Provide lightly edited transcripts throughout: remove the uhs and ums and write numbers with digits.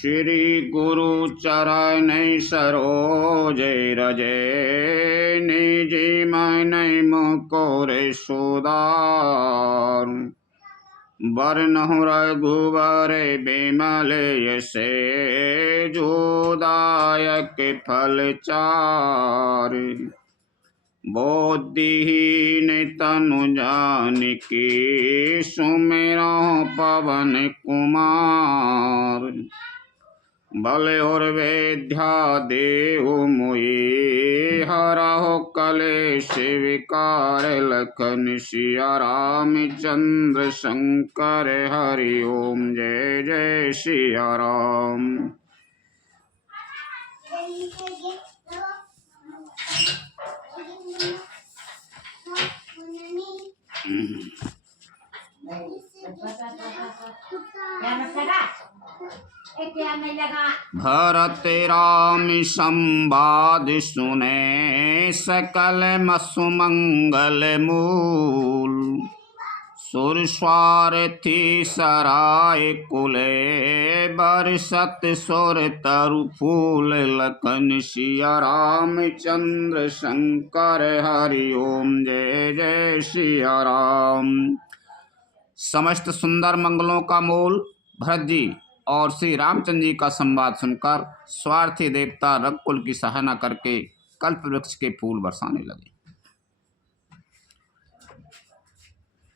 श्री गुरु चरण सरोज रजे निज मन मुकुर सुधार बरनहु रघुवर बिमल यसे जोदायक फल चार बोधिहीन तनु जानिके सुमिरौ पवन कुमार बल और वेद्या देव मोहि हरहु कलेश विकार लखन सिया रामचंद्र शंकर हरि ओम जय जय सिया राम। भरत राम संवाद सुने सकल सुमंगल मूल सुर स्वार्थी सराय कुले बरसत सुर तरु फूल लखन सिया रामचंद्र शंकर हरि ओम जय जय सिया राम। समस्त सुंदर मंगलों का मूल भरत जी और श्री रामचंद्र जी का संवाद सुनकर स्वार्थी देवता रघुकुल की सहायता करके कल्प वृक्ष के फूल बरसाने लगे।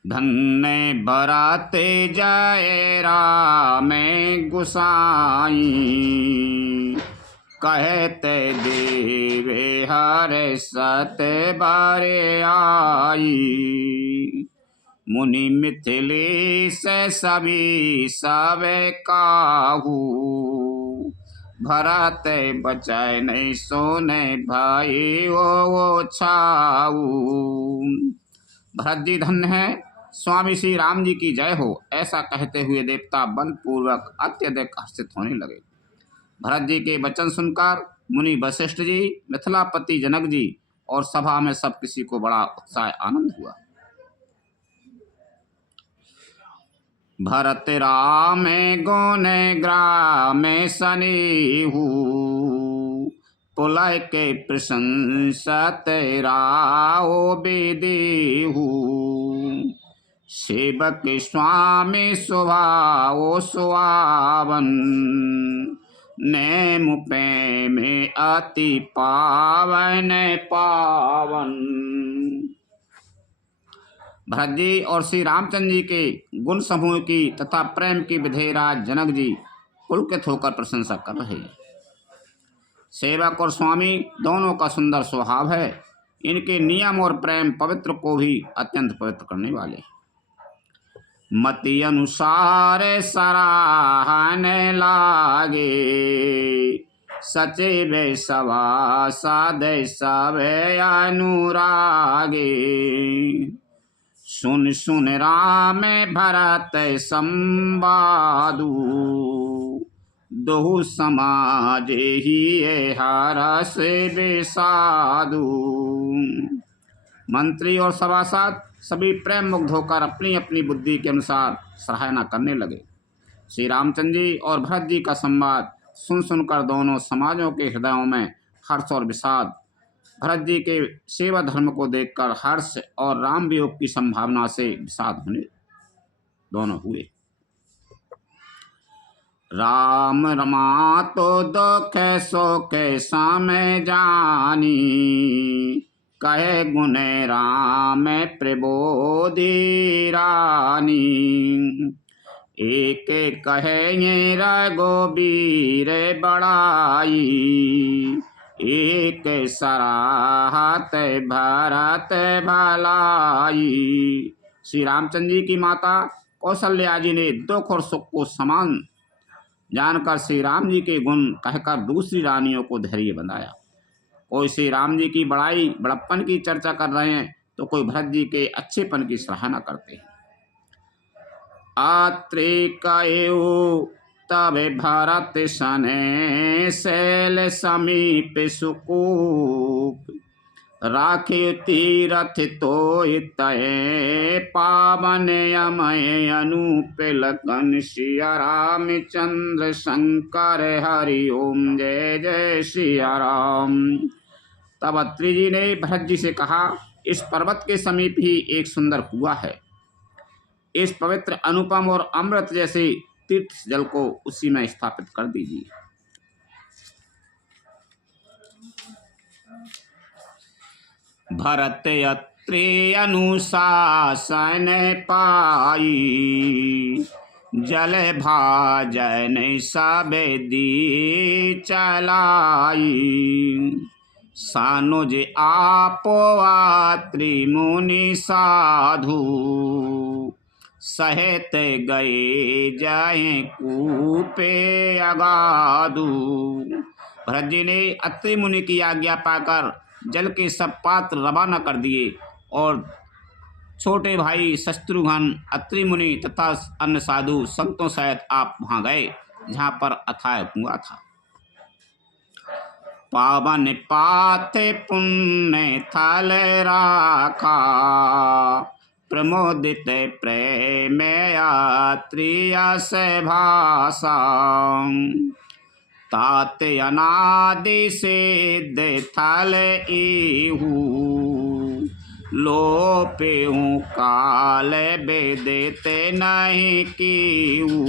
धन्य बराते जय राम गुसाई कहते देवे हरे सत बारे आई मुनि मिथिली से सभी सब काहू भरत बचाए नहीं सोने भाई वो छाऊ। भरत जी धन्य है, स्वामी श्री राम जी की जय हो, ऐसा कहते हुए देवता बल पूर्वक अत्यधिक हर्षित होने लगे। भरत जी के वचन सुनकर मुनि वशिष्ठ जी, मिथिलापति जनक जी और सभा में सब किसी को बड़ा उत्साह आनंद हुआ। भरत राम गुण ग्राम सनीहू पुलय के प्रशंसत राओ विदेहू सेवक स्वामी स्वभाव सुहावन नेम में अति पावन पावन। भरत जी और श्री रामचंद्र जी के गुण समूह की तथा प्रेम की विधेयराज जनक जी पुलकित होकर प्रशंसा कर रहे हैं। सेवक और स्वामी दोनों का सुंदर स्वभाव है, इनके नियम और प्रेम पवित्र को भी अत्यंत पवित्र करने वाले। मति अनुसार सराहने लागे सचिव सभा साधे सभे अनुरागे सुन सुन राम भरत संवादु दोहु समाज ही हरस बेसाधु। मंत्री और सभासद सभी प्रेम मुग्ध होकर अपनी अपनी बुद्धि के अनुसार सराहना करने लगे। श्री रामचंद्र जी और भरत जी का संवाद सुन सुनकर दोनों समाजों के हृदयों में हर्ष और विषाद, भरत जी के सेवा धर्म को देखकर हर्ष और राम वियोग की संभावना से विषाद होने दोनों हुए। राम रमा तो दुख शोक सामे जानी कहे गुण राम प्रबोधि रानी एक कहे रघुबीर बड़ाई एक सराहत भरत भलाई। श्री रामचंद्र जी की माता कौशल्या जी ने दुख और सुख को समान जानकर श्री राम जी के गुण कहकर दूसरी रानियों को धैर्य बंधाया। कोई श्री राम जी की बड़ाई बड़प्पन की चर्चा कर रहे हैं तो कोई भरत जी के अच्छेपन की सराहना करते हैं। आत्रे कयो तब भरत सने शैल समीप सुकूप राखे तीरथ तोय तय पावन अमय अनूप लखन सिया रामचंद्र शंकर हरि ओम जय जय सिया राम। तब अत्रि जी ने भरत जी से कहा, इस पर्वत के समीप ही एक सुंदर कुआं है, इस पवित्र अनुपम और अमृत जैसे तीर्थ जल को उसी में स्थापित कर दीजिए। भरत अत्रि अनुशासन पाई, जल भाजन सब दी चलाई। सानुज आपो अत्रि मुनि साधु, सहित गए जाए कूपे अगाधु। भरत जी ने अत्रि मुनि की आज्ञा पाकर जल के सब पात्र रवाना कर दिए और छोटे भाई शत्रुघ्न, अत्रि मुनि तथा अन्य साधु संतों सहित आप वहां गए जहां पर अथाह कुआं था। पावन पाथे पुण्य थल राखा, प्रमोदित प्रेम अत्रि से भाषा। तात अनादि सिद्ध थल इहु, लोपेहु काल वेदित नहीं कीहू।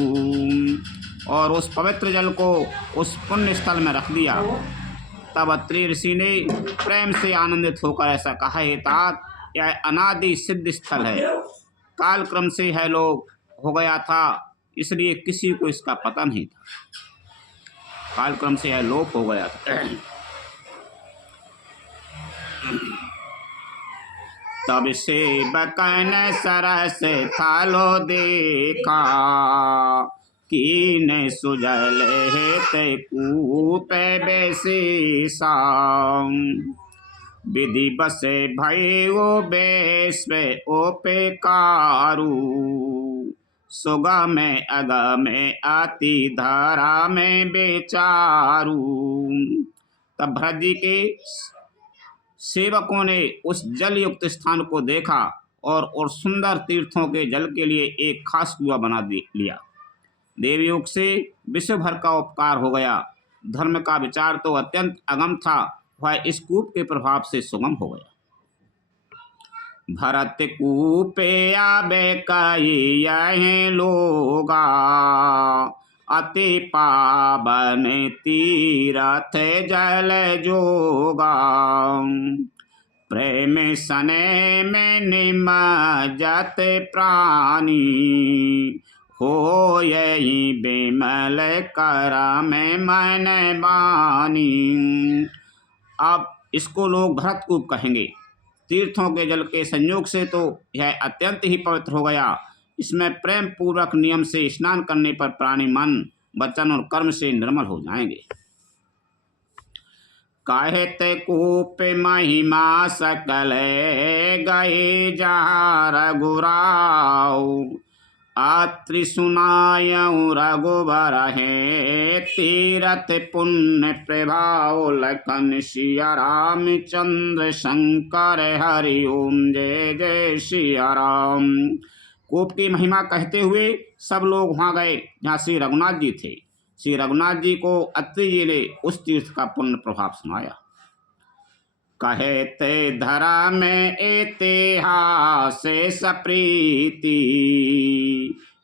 और उस पवित्र जल को उस पुण्य स्थल में रख दिया। तब अत्रि ऋषि ने प्रेम से आनंदित होकर ऐसा कहा, हे तात, यह अनादि सिद्ध स्थल है, काल क्रम से है लोग हो गया था, इसलिए किसी को इसका पता नहीं था, काल क्रम से यह लोप हो गया था। तब से बकन सरस थालो देखा, कीन सुजल हेत कूप बेसीसा। विधि बसे भयो बेस्व ओपेकारु, सुगम अगम अति धारा में बेचारू। तब भरत जी के सेवकों ने उस जल युक्त स्थान को देखा और सुंदर तीर्थों के जल के लिए एक खास कुआं बना लिया। देवयोग से विश्व भर का उपकार हो गया। धर्म का विचार तो अत्यंत अगम था, वह इस कूप के प्रभाव से सुगम हो गया। भरत कूपे आबे कई यह लोगा, अति पावन तीरथ जल जोगा। प्रेम सने में निमज्जत प्राणी, हो यही बिमल करा में मन बानी। अब इसको लोग भरतकूप कहेंगे। तीर्थों के जल के संयोग से तो यह अत्यंत ही पवित्र हो गया। इसमें प्रेम पूर्वक नियम से स्नान करने पर प्राणी मन, वचन और कर्म से निर्मल हो जाएंगे। कहते कूप महिमा सकल गए जहाँ रघुराव, अत्रि सुनायऊ रघुबर है तीरथ पुण्य प्रभाव। लखन सिया रामचंद्र शंकर हरि ओम जय जय सिया राम। कूप की महिमा कहते हुए सब लोग वहां गए जहाँ श्री रघुनाथ जी थे। श्री रघुनाथ जी को अत्रि जी ने उस तीर्थ का पुण्य प्रभाव सुनाया। कहते धरा में इतिहास सप्रीति,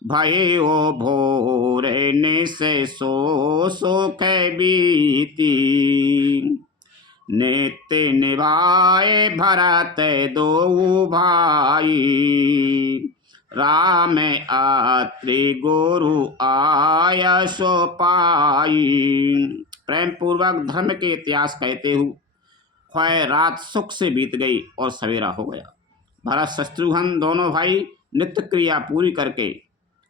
भयो भोर निसे सो सुख बीती। नित्य निभाए भरत दो भाई, राम अत्रि गुरु आय सो पाई। प्रेम पूर्वक धर्म के इतिहास कहते हुए वह रात सुख से बीत गई और सवेरा हो गया। भरत शत्रुघ्न दोनों भाई नित्य क्रिया पूरी करके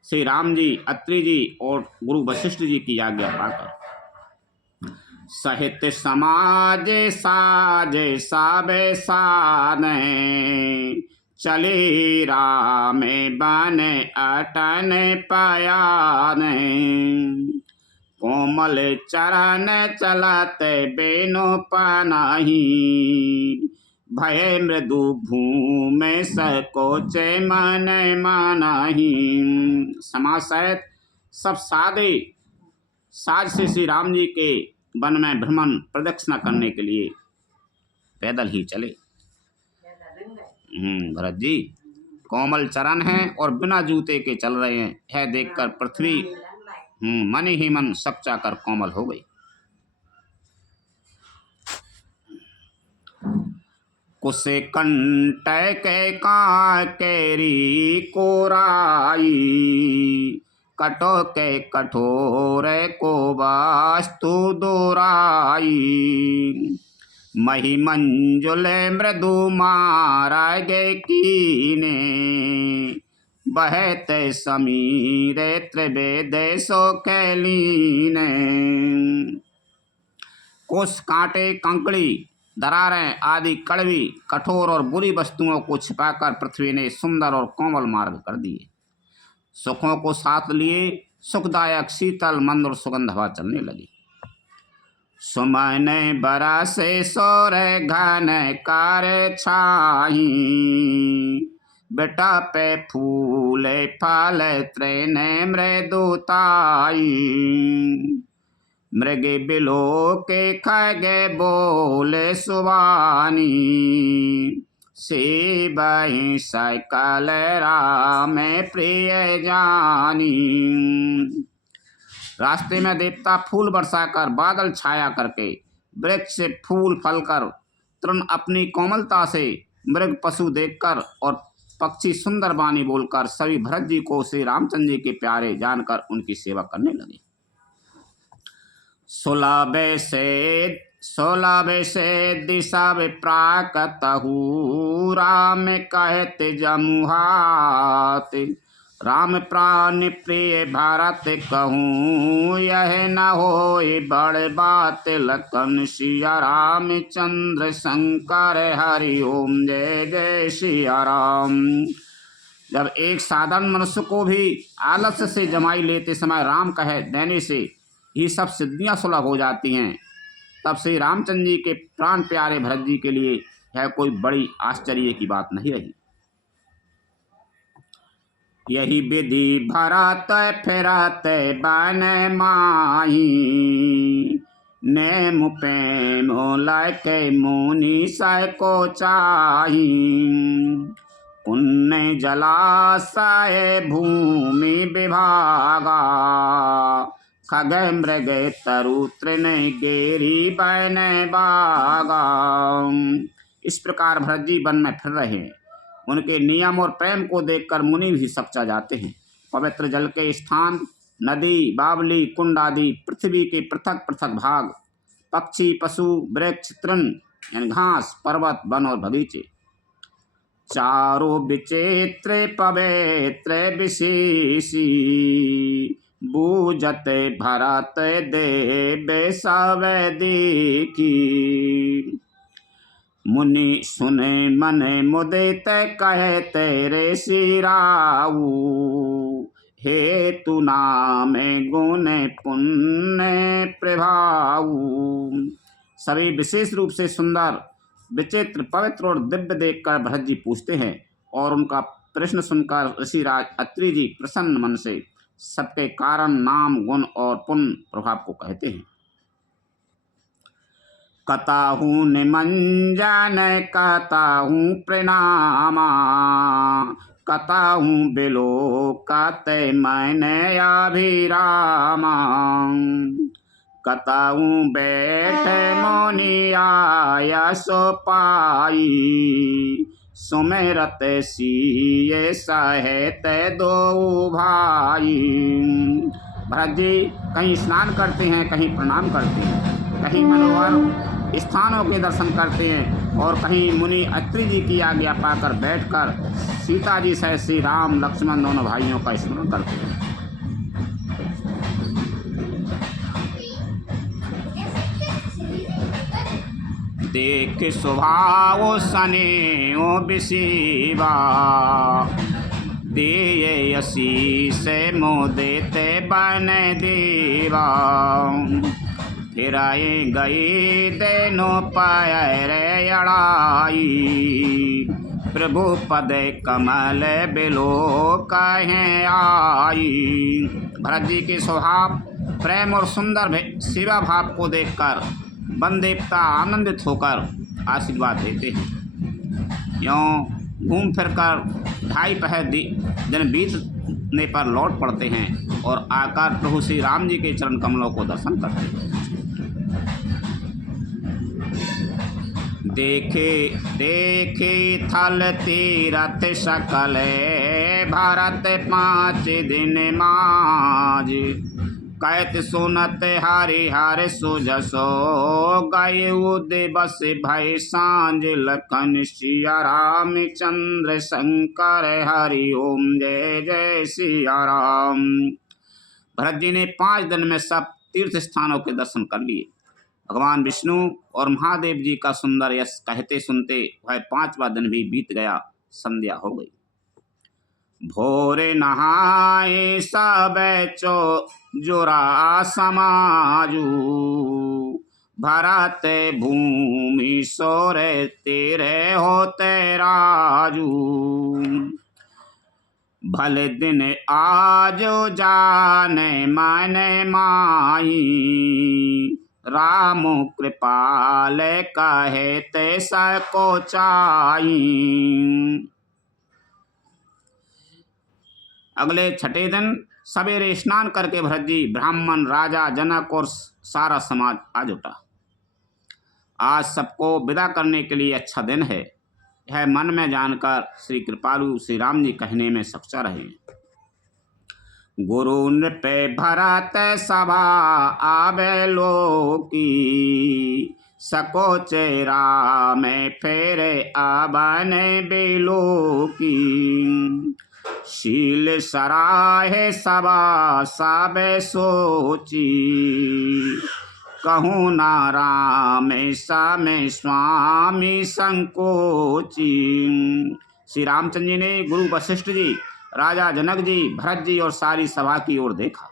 श्री राम जी, अत्रि जी और गुरु वशिष्ठ जी की आज्ञा पाकर सहित समाज साज साबे साने, चले राम बन अटन पयाने। कोमल चरण चलत बेनो पनाही, भय मृदु भूमि सकोचे मन मानही। समाज सहित सब सादे साज से श्री राम जी के वन में भ्रमण प्रदक्षिणा करने के लिए पैदल ही चले। भरत जी कोमल चरण हैं और बिना जूते के चल रहे हैं। यह देखकर पृथ्वी मन ही मन सच्चा कर कोमल हो गई। कुसे कंटक केरी कोराई, कटो के कठोर को वास्तु दोराई। मही मंजुल मृदु मार्गे कीने, बहते समीरे त्रिवेद सो कैलीने। कोस कांटे कंकड़ी दरारें आदि कड़वी कठोर और बुरी वस्तुओं को छिपाकर पृथ्वी ने सुंदर और कोमल मार्ग कर दिए। सुखों को साथ लिए सुखदायक शीतल मंद और सुगंध हवा चलने लगी। सुमन बरसे सोर घन कार छाही, बेटा पे फूल फल त्रैन मृदुताई। मृग बिलो के खगे बोल सुवानी, से बही सकल राम प्रिय जानी। रास्ते में देवता फूल बरसाकर बादल छाया करके वृक्ष से फूल फलकर तृण अपनी कोमलता से मृग पशु देखकर और पक्षी सुंदर वाणी बोलकर सभी भरत जी को श्री रामचंद्र जी के प्यारे जानकर उनकी सेवा करने लगे। सोलह से दिशा विप्राकतहु, राम कहते जमुहात। राम प्राण प्रिय भारत कहूँ, यह न होए बड़ बात। लखन सिया रामचंद्र शंकर हरि ओम जय जय सिया राम। जब एक साधारण मनुष्य को भी आलस्य से जमाई लेते समय राम कह देने से ही सब सिद्धियां सुलभ हो जाती हैं, तब श्री रामचंद्र जी के प्राण प्यारे भरत जी के लिए यह कोई बड़ी आश्चर्य की बात नहीं रही। यही विधि भरत फिरत बन माही, नेम प्रेम लके मुनि सको चाही। पुण्य जलाशय भूमि विभागा, खग मृग तरु तृण गेरी बन बागा। इस प्रकार भरत जी वन में फिर रहे हैं। उनके नियम और प्रेम को देखकर मुनि भी सच्चा जाते हैं। पवित्र जल के स्थान, नदी, बावली, कुंड आदि पृथ्वी के पृथक पृथक भाग, पक्षी, पशु, वृक्ष, तृण यानी घास, पर्वत, वन और बगीचे, चारों विचित्र पवित्र विशेषी। बूझत भरत देव सब देखी, मुनि सुने मन मुदित कहते रे सिराऊ। हेतु नाम गुण पुण्य प्रभाऊ। सभी विशेष रूप से सुंदर, विचित्र, पवित्र और दिव्य देखकर भरत जी पूछते हैं और उनका प्रश्न सुनकर ऋषिराज अत्रि जी प्रसन्न मन से सबके कारण, नाम, गुण और पुण्य प्रभाव को कहते हैं। कताहू निमंजन कताहू प्रणामा, कताहू बिलो कते मैंने अभिरामा। कताहू बैठ मुनि आया सो पाई, सुमेरत सिए सहेत दो भाई। भरत जी कहीं स्नान करते हैं, कहीं प्रणाम करते हैं, कहीं मनोहर स्थानों के दर्शन करते हैं और कहीं मुनि अत्रि जी की आज्ञा पाकर बैठकर सीता जी सहित श्री राम लक्ष्मण दोनों भाइयों का स्मरण करते हैं। देख स्वभाव सनेओ बिसेवा, दे यसी से मोदेते बन देवा। फिर आए गई देनो पाए रे अड़ाई। प्रभु पद कमल बिलो कहे आई। भरत जी के स्वभाव प्रेम और सुंदर सेवा भाव को देखकर वन देवता आनंदित होकर आशीर्वाद देते हैं। यों घूम फिर कर 2.5 दिन बीतने पर लौट पड़ते हैं और आकर प्रभु श्री राम जी के चरण कमलों को दर्शन करते हैं। देखे देखे थल तीरथ सकल भारत 5 दिन माज। कहत सुनत हरि हर सुजसो गए दिवस भय सांझ। लखन सिया राम चंद्र शंकर हरि ओम जय जय सिया राम। भरत जी ने 5 दिन में सब तीर्थ स्थानों के दर्शन कर लिए। भगवान विष्णु और महादेव जी का सुंदर यश कहते सुनते वह 5वां दिन भी बीत गया। संध्या हो गई। भोरे नहाए सब जोरा समाजू। भरत भूमि सोरे तेरे होते राजू। भले दिन आज जाने मन माई। राम कृपाल कहे ते सको चाई। अगले 6ठे दिन सवेरे स्नान करके भरत जी, ब्राह्मण, राजा, जनक और सारा समाज आ जुटा। आज सबको विदा करने के लिए अच्छा दिन है, यह मन में जानकर श्री कृपालु श्री राम जी कहने में सच्चा रहे। गुरु नृपे भरत सभा आवे लोकी। सको चेरा में फेरे आबने बेलोकी। शील सराहे सभा साबे सोची। कहूँ ना राम में स्वामी संकोची। श्री रामचंद्र जी ने गुरु वशिष्ठ जी, राजा जनक जी, भरत जी और सारी सभा की ओर देखा,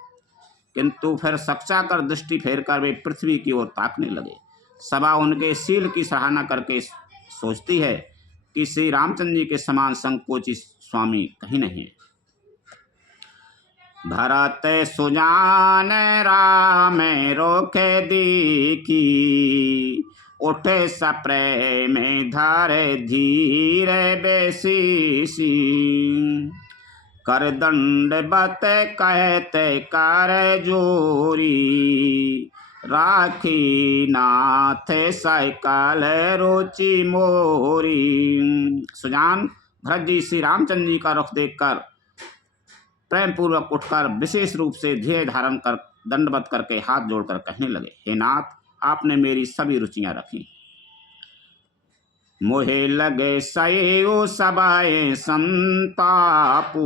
किंतु फिर सक्चा कर दृष्टि फेर कर वे पृथ्वी की ओर ताकने लगे। सभा उनके शील की सराहना करके सोचती है कि श्री रामचंद्र जी के समान संकोची स्वामी कहीं नहीं। भरत सुजान राम रोके दीकी। उठे सप्रे में धारे धीरे बेसीसी। कर दंड बत कहते कर जोरी। राखी नाथ सकल रुचि मोरी। सुजान भरत जी श्री रामचंद्र जी का रुख देखकर प्रेम पूर्वक उठकर विशेष रूप से धीरे धारण कर दंडवत करके हाथ जोड़कर कहने लगे, हे नाथ, आपने मेरी सभी रुचियां रखी। मोहे लगे सयो सबाए संतापू।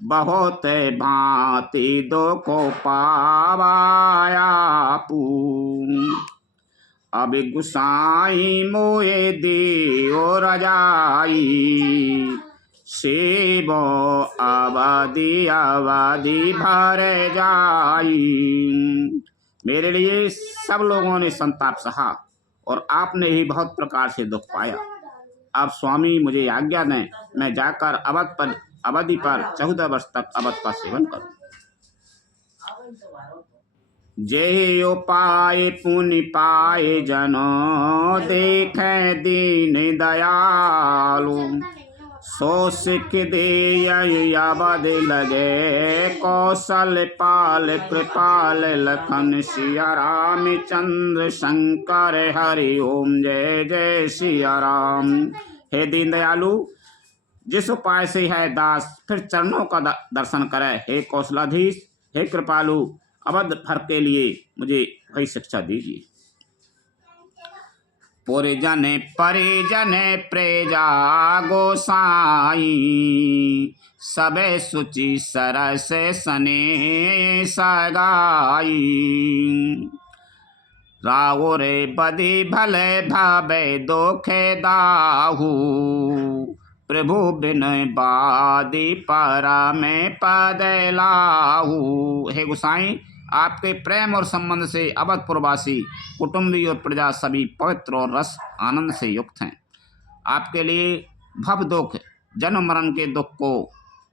बहुत भांति दो को पावायापू। अब गुसाई मोए दियो रजाई। सेबो आबादी आबादी भर जाई। मेरे लिए सब लोगों ने संताप सहा और आपने ही बहुत प्रकार से दुख पाया। अब स्वामी मुझे आज्ञा दें, मैं जाकर अवधि पर 14 वर्ष तक अवध का सेवन करूं। जे उपाय पुण्य पाए जनो। देखे दीन दयालु। सो सिख दे अवध लगे। कौशल पाल कृपाल लखन सिया राम चंद्र शंकर हरि ओम जय जय सिया राम। हे दीन दयालु, जिस उपाय से है दास फिर चरणों का दर्शन करे। हे कौशलाधीश, हे कृपालु, अवध भर के लिए मुझे वही शिक्षा दीजिए। पुरजन परिजन प्रेजा गोसाई। सबे सुचि सरस सने सगाई। राव रे बदी भले भावे दोखे दाहू। प्रभु बिनय बादी परा में पद लाहू। हे गोसाई, आपके प्रेम और संबंध से अवधपुरवासी कुटुंबी और प्रजा सभी पवित्र और रस आनंद से युक्त हैं। आपके लिए भव दुख जन्म मरण के दुख को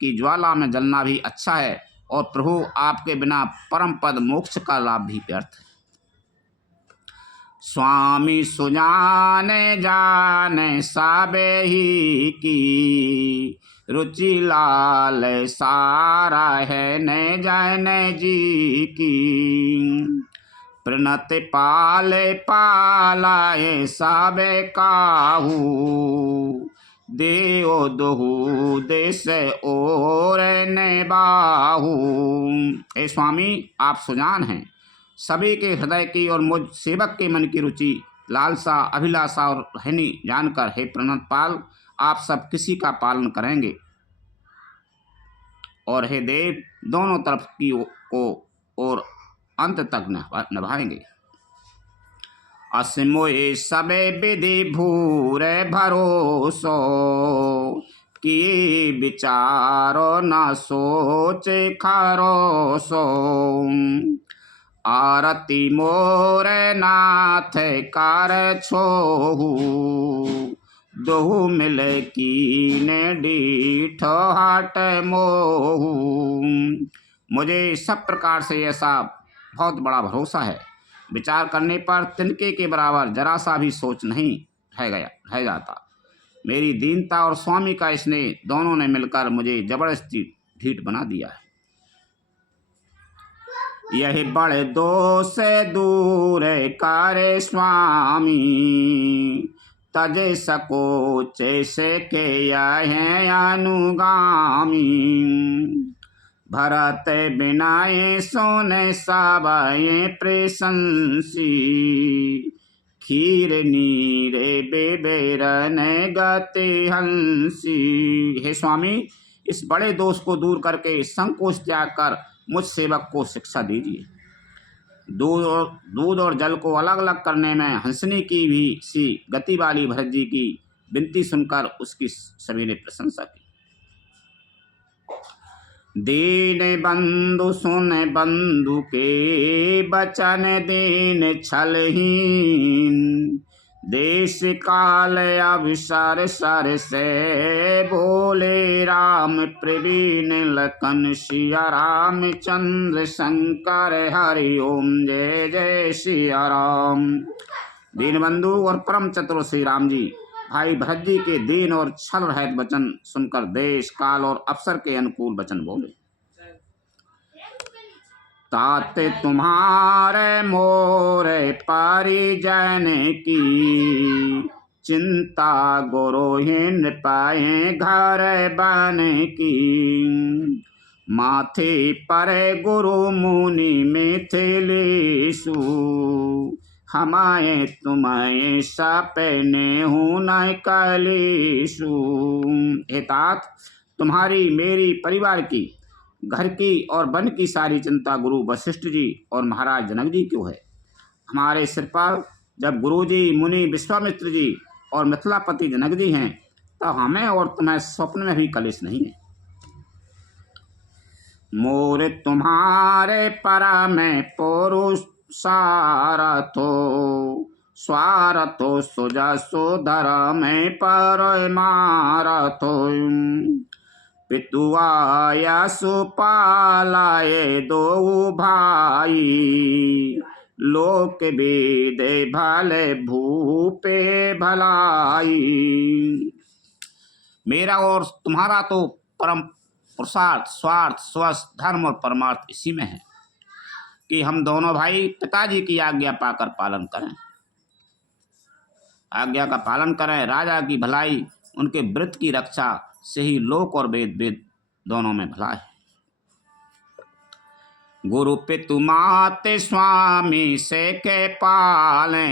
की ज्वाला में जलना भी अच्छा है और प्रभु आपके बिना परम पद मोक्ष का लाभ भी व्यर्थ है। स्वामी सुजाने जाने साबे ही की रुचि लाल सारा है न जाने जी की प्रणत पाले पालाए साबे काहू देओ दोहू देश और ने बाहू। हे स्वामी, आप सुजान हैं, सभी के हृदय की और मुझ सेवक के मन की रुचि लालसा अभिलाषा और रहनी जानकर हे प्रणत पाल, आप सब किसी का पालन करेंगे और हे देव दोनों तरफ की को और अंत तक निभाएंगे। असमोए सबे विधि भूरे भरोसो कि विचारो न सोचे खरोसो आरती मोरे नाथ कर छोहू दोहू मिल की ने डीठो हट मोहू। मुझे सब प्रकार से ऐसा बहुत बड़ा भरोसा है, विचार करने पर तिनके के बराबर जरा सा भी सोच नहीं रह जाता। मेरी दीनता और स्वामी का स्नेह दोनों ने मिलकर मुझे जबरदस्ती ढीठ बना दिया है। यही बड़े दोष दूर करे स्वामी तजे सको से के यह अनुगामी भरत बिनाए सोने साबाए प्रशंसी खीर नीरे बेबेरन गते हंसी। हे स्वामी, इस बड़े दोष को दूर करके संकोच त्याग कर मुझ सेवक को शिक्षा दीजिए। दूध और जल को अलग अलग करने में हंसने की भी सी गति वाली भरत जी की विनती सुनकर उसकी सभी ने प्रशंसा की। दीन बंधु सुन बंधु के बचन दीन छलहीन देश काल अवसर सर से बोले राम प्रवीण लखन सिया राम चंद्र शंकर हरि ओम जय जय सिया राम। दीनबंधु और परम चतुर श्री राम जी भाई भरत जी के दीन और छल रहित वचन सुनकर देश काल और अवसर के अनुकूल वचन बोले। ताते तुम्हारे मोरे परिजन की चिंता गुरुहीन पाए घर बन की माथे पर गुरु मुनि मिथिलेशु हमारे तुम्हें सपने हूँ न कलेशु। हे तात, तुम्हारी मेरी परिवार की घर की और वन की सारी चिंता गुरु वशिष्ठ जी और महाराज जनक जी क्यों है। हमारे सिर पर जब गुरु जी मुनि विश्वामित्र जी और मिथिलापति जनक जी हैं तो हमें और तुम्हें स्वप्न में भी कलेश नहीं है। मोर तुम्हारे परम पुरुष सारथो स्वारथो सुजसो धर्म पर मारथो पितुआया सुपालाए दो भाई लोक वेदे भले भूपे भलाई। मेरा और तुम्हारा तो परम पुरुषार्थ स्वार्थ स्वस्थ धर्म और परमार्थ इसी में है कि हम दोनों भाई पिताजी की आज्ञा पाकर पालन करें, आज्ञा का पालन करें। राजा की भलाई उनके व्रत की रक्षा से ही लोक और वेद दोनों में भला है। गुरु पितु माते स्वामी से के पाले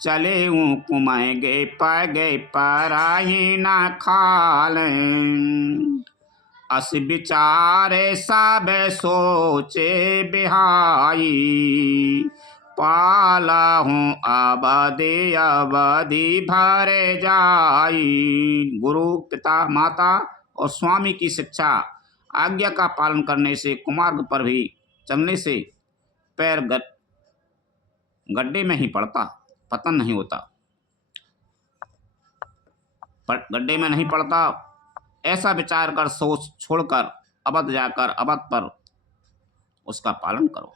चले कुमगे पगे पराही न खाले अस विचारे सब सोचे बिहाई पाला हूँ आबादी आबादी भरे जाई। गुरु पिता माता और स्वामी की शिक्षा आज्ञा का पालन करने से कुमार्ग पर भी चलने से पैर गड्ढे में ही पड़ता, पतन नहीं होता, गड्ढे में नहीं पड़ता। ऐसा विचार कर सोच छोड़कर अवध जाकर अवध पर उसका पालन करो।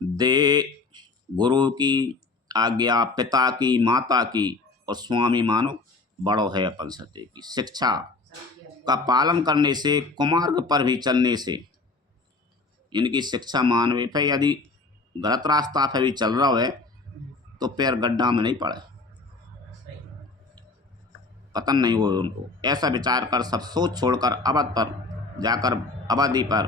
दे गुरु की आज्ञा, पिता की, माता की और स्वामी मानो बड़ो है अपन सत्य की। शिक्षा का पालन करने से, कुमार्ग पर भी चलने से, इनकी शिक्षा मानवे पे यदि गलत रास्ता पे भी चल रहा है तो पैर गड्ढा में नहीं पड़े, पतन नहीं हो उनको। ऐसा विचार कर सब सोच छोड़कर अवध पर जाकर अवधि पर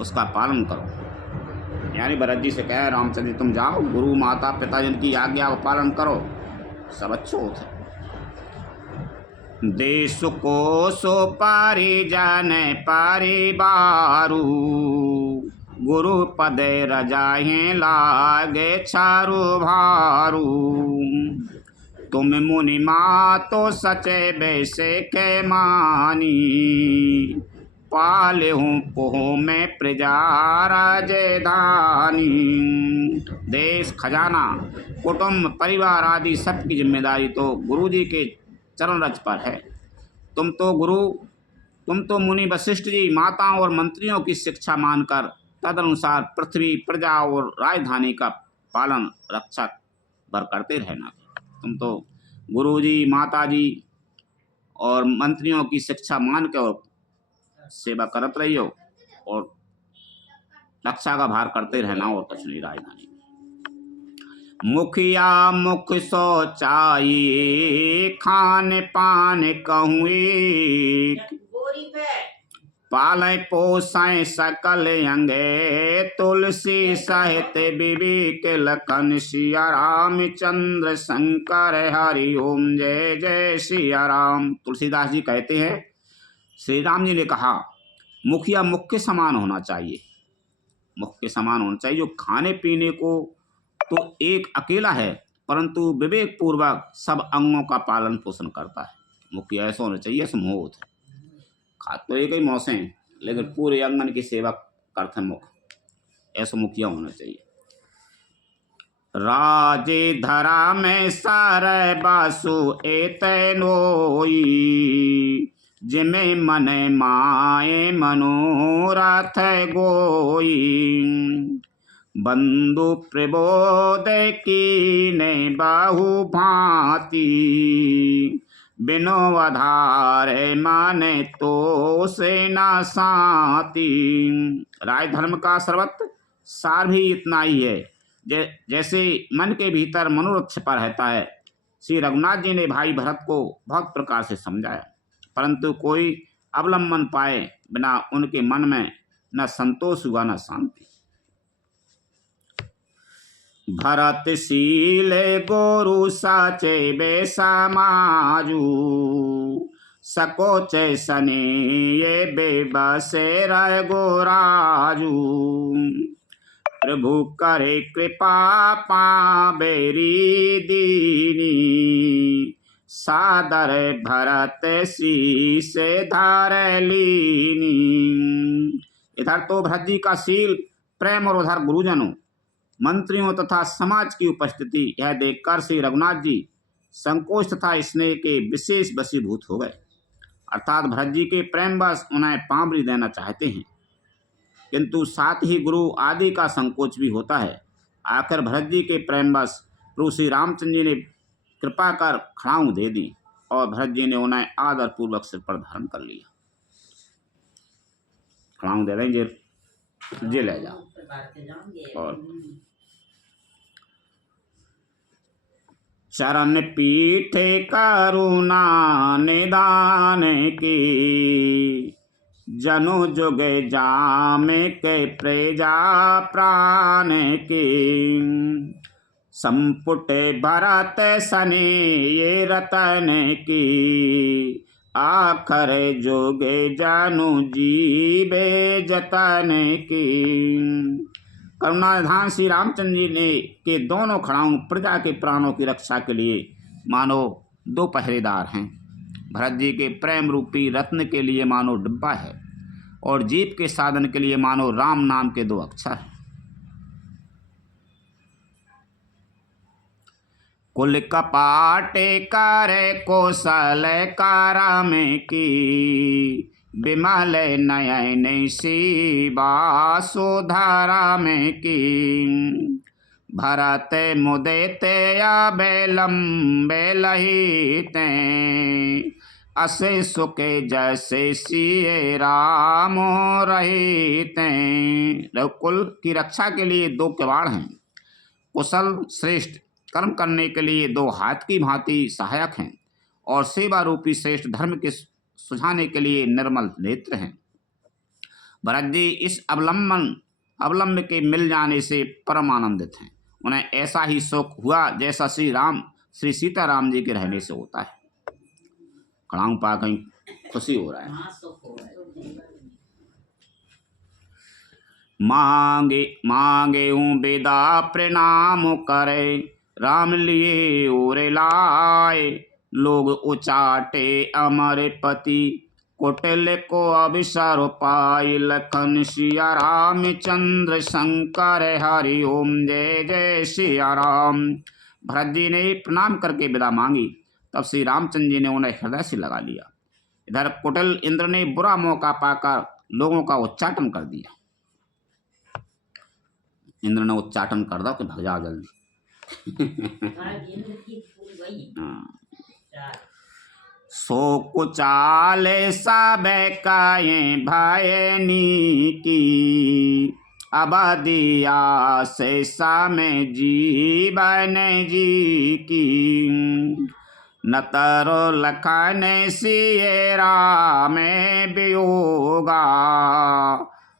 उसका पालन करो। यानी भरत जी से कहे रामचंद्र तुम जाओ, गुरु माता पिता जिनकी आज्ञा का पालन करो, सब अच्छो होते। देश को सो पारी जाने पारी बारू, गुरु पदे रजाहे लागे छारू भारू। तुम मुनि मातो सचे बैसे के मानी, पाले हूँ पोहो में प्रजा राजधानी। देश, खजाना, कुटुंब, परिवार आदि सबकी जिम्मेदारी तो गुरु जी के चरण रज पर है। तुम तो मुनि वशिष्ठ जी माताओं और मंत्रियों की शिक्षा मानकर तदनुसार पृथ्वी, प्रजा और राजधानी का पालन रक्षा भर करते रहना। तुम तो गुरु जी, माता जी और मंत्रियों की शिक्षा मान के और सेवा करत रहियो और रक्षा का भार करते रहना और कुछ नहीं। राजधानी मुखिया मुख सोचाई, खान पान कहूँ पाले पोसाए सकल अंगे। तुलसी सहित विवेक लखन, सिया रामचंद्र शंकर हरि ओम जय जय सिया राम। तुलसीदास जी कहते हैं श्री राम जी ने कहा मुखिया मुख के समान होना चाहिए, मुख के समान होना चाहिए। जो खाने पीने को तो एक अकेला है परंतु विवेक पूर्वक सब अंगों का पालन पोषण करता है। मुखिया ऐसा होना चाहिए, समूह है। खा तो एक ही मौसे हैं लेकिन पूरे अंगन की सेवा करते मुख, ऐसा मुखिया होना चाहिए। राजे धरा में सारे बासु एतनोई, जिमे मन माए मनोरथ गोई। बंधु प्रबोध की ने बाहु भांति, बिनो आधार माने तो से ना साती। राजधर्म का सर्वत्र सार भी इतना ही है, जैसे मन के भीतर मनोरथ छिपा रहता है। श्री रघुनाथ जी ने भाई भरत को बहुत प्रकार से समझाया परंतु कोई अवलंबन पाए बिना उनके मन में न संतोष हुआ न शांति। भरत शील गोरु साचे बेसमाजू, सकोच सने ये बेबसे रह गोराजू। प्रभु करे कृपा पाबेरी दीनी, सादर भरत शीश धार लीनी। इधर तो भरत जी का शील प्रेम और उधर गुरुजनों, मंत्रियों तथा समाज की उपस्थिति यह देखकर श्री रघुनाथ जी संकोच तथा स्नेह के विशेष वशीभूत हो गए। अर्थात भरत जी के प्रेम बस उन्हें पांवरी देना चाहते हैं किंतु साथ ही गुरु आदि का संकोच भी होता है। आखिर भरत जी के प्रेम बस प्रभु श्री रामचंद्र जी ने कृपा कर खड़ाऊं दे दी और भरत जी ने उन्हें आदर पूर्वक सिर पर धारण कर लिया। खड़ाऊं दे देंगे जे ले जाओ। और चरण पीठे करुणा निदान की, जनु जुगे जामे के प्रजा प्राण की। संपुट भरत सने ये रतन की, आखर जोगे जानु जीवे जतन की। करुणाधान श्री रामचंद्र जी ने के दोनों खड़ाऊं प्रजा के प्राणों की रक्षा के लिए मानो दो पहरेदार हैं। भरत जी के प्रेम रूपी रत्न के लिए मानो डिब्बा है और जीव के साधन के लिए मानो राम नाम के 2 अक्षर हैं। कुल कपाटे करे कौशल करम की, विमल नयन शिवा सुधरम की। भरत मुदित बेलम्बे लहिते, असे सुखे जैसे सिए राम रहिते। रघुकुल की रक्षा के लिए 2 किवाड़ हैं, कुशल श्रेष्ठ कर्म करने के लिए 2 हाथ की भांति सहायक हैं, और सेवा रूपी श्रेष्ठ धर्म के सुझाने के लिए निर्मल नेत्र हैं। भरत जी इस अवलंब के मिल जाने से परम आनंदित हैं। उन्हें ऐसा ही सुख हुआ जैसा श्री सीताराम जी के रहने से होता है। खड़ाऊ पा कहीं खुशी हो रहा है। मांगे हूँ बेदा प्रणाम करे, राम लिए ओरे लाए। लोग उचाटे अमर पति, कुटिल को अवसर पाई। लखन सिया रामचंद्र शंकर हरि ओम जय जय सिया राम। भरत जी ने प्रणाम करके विदा मांगी, तब श्री रामचंद्र जी ने उन्हें हृदय से लगा लिया। इधर कुटिल इंद्र ने बुरा मौका पाकर लोगों का उच्चाटन कर दिया। इंद्र ने उच्चाटन कर दो कि भग जाओ जल्दी। सो कुचाले सब काये भयनी की, अबदिया से समय जीवन जी की। न तरो लखन सिए राम वियोगा,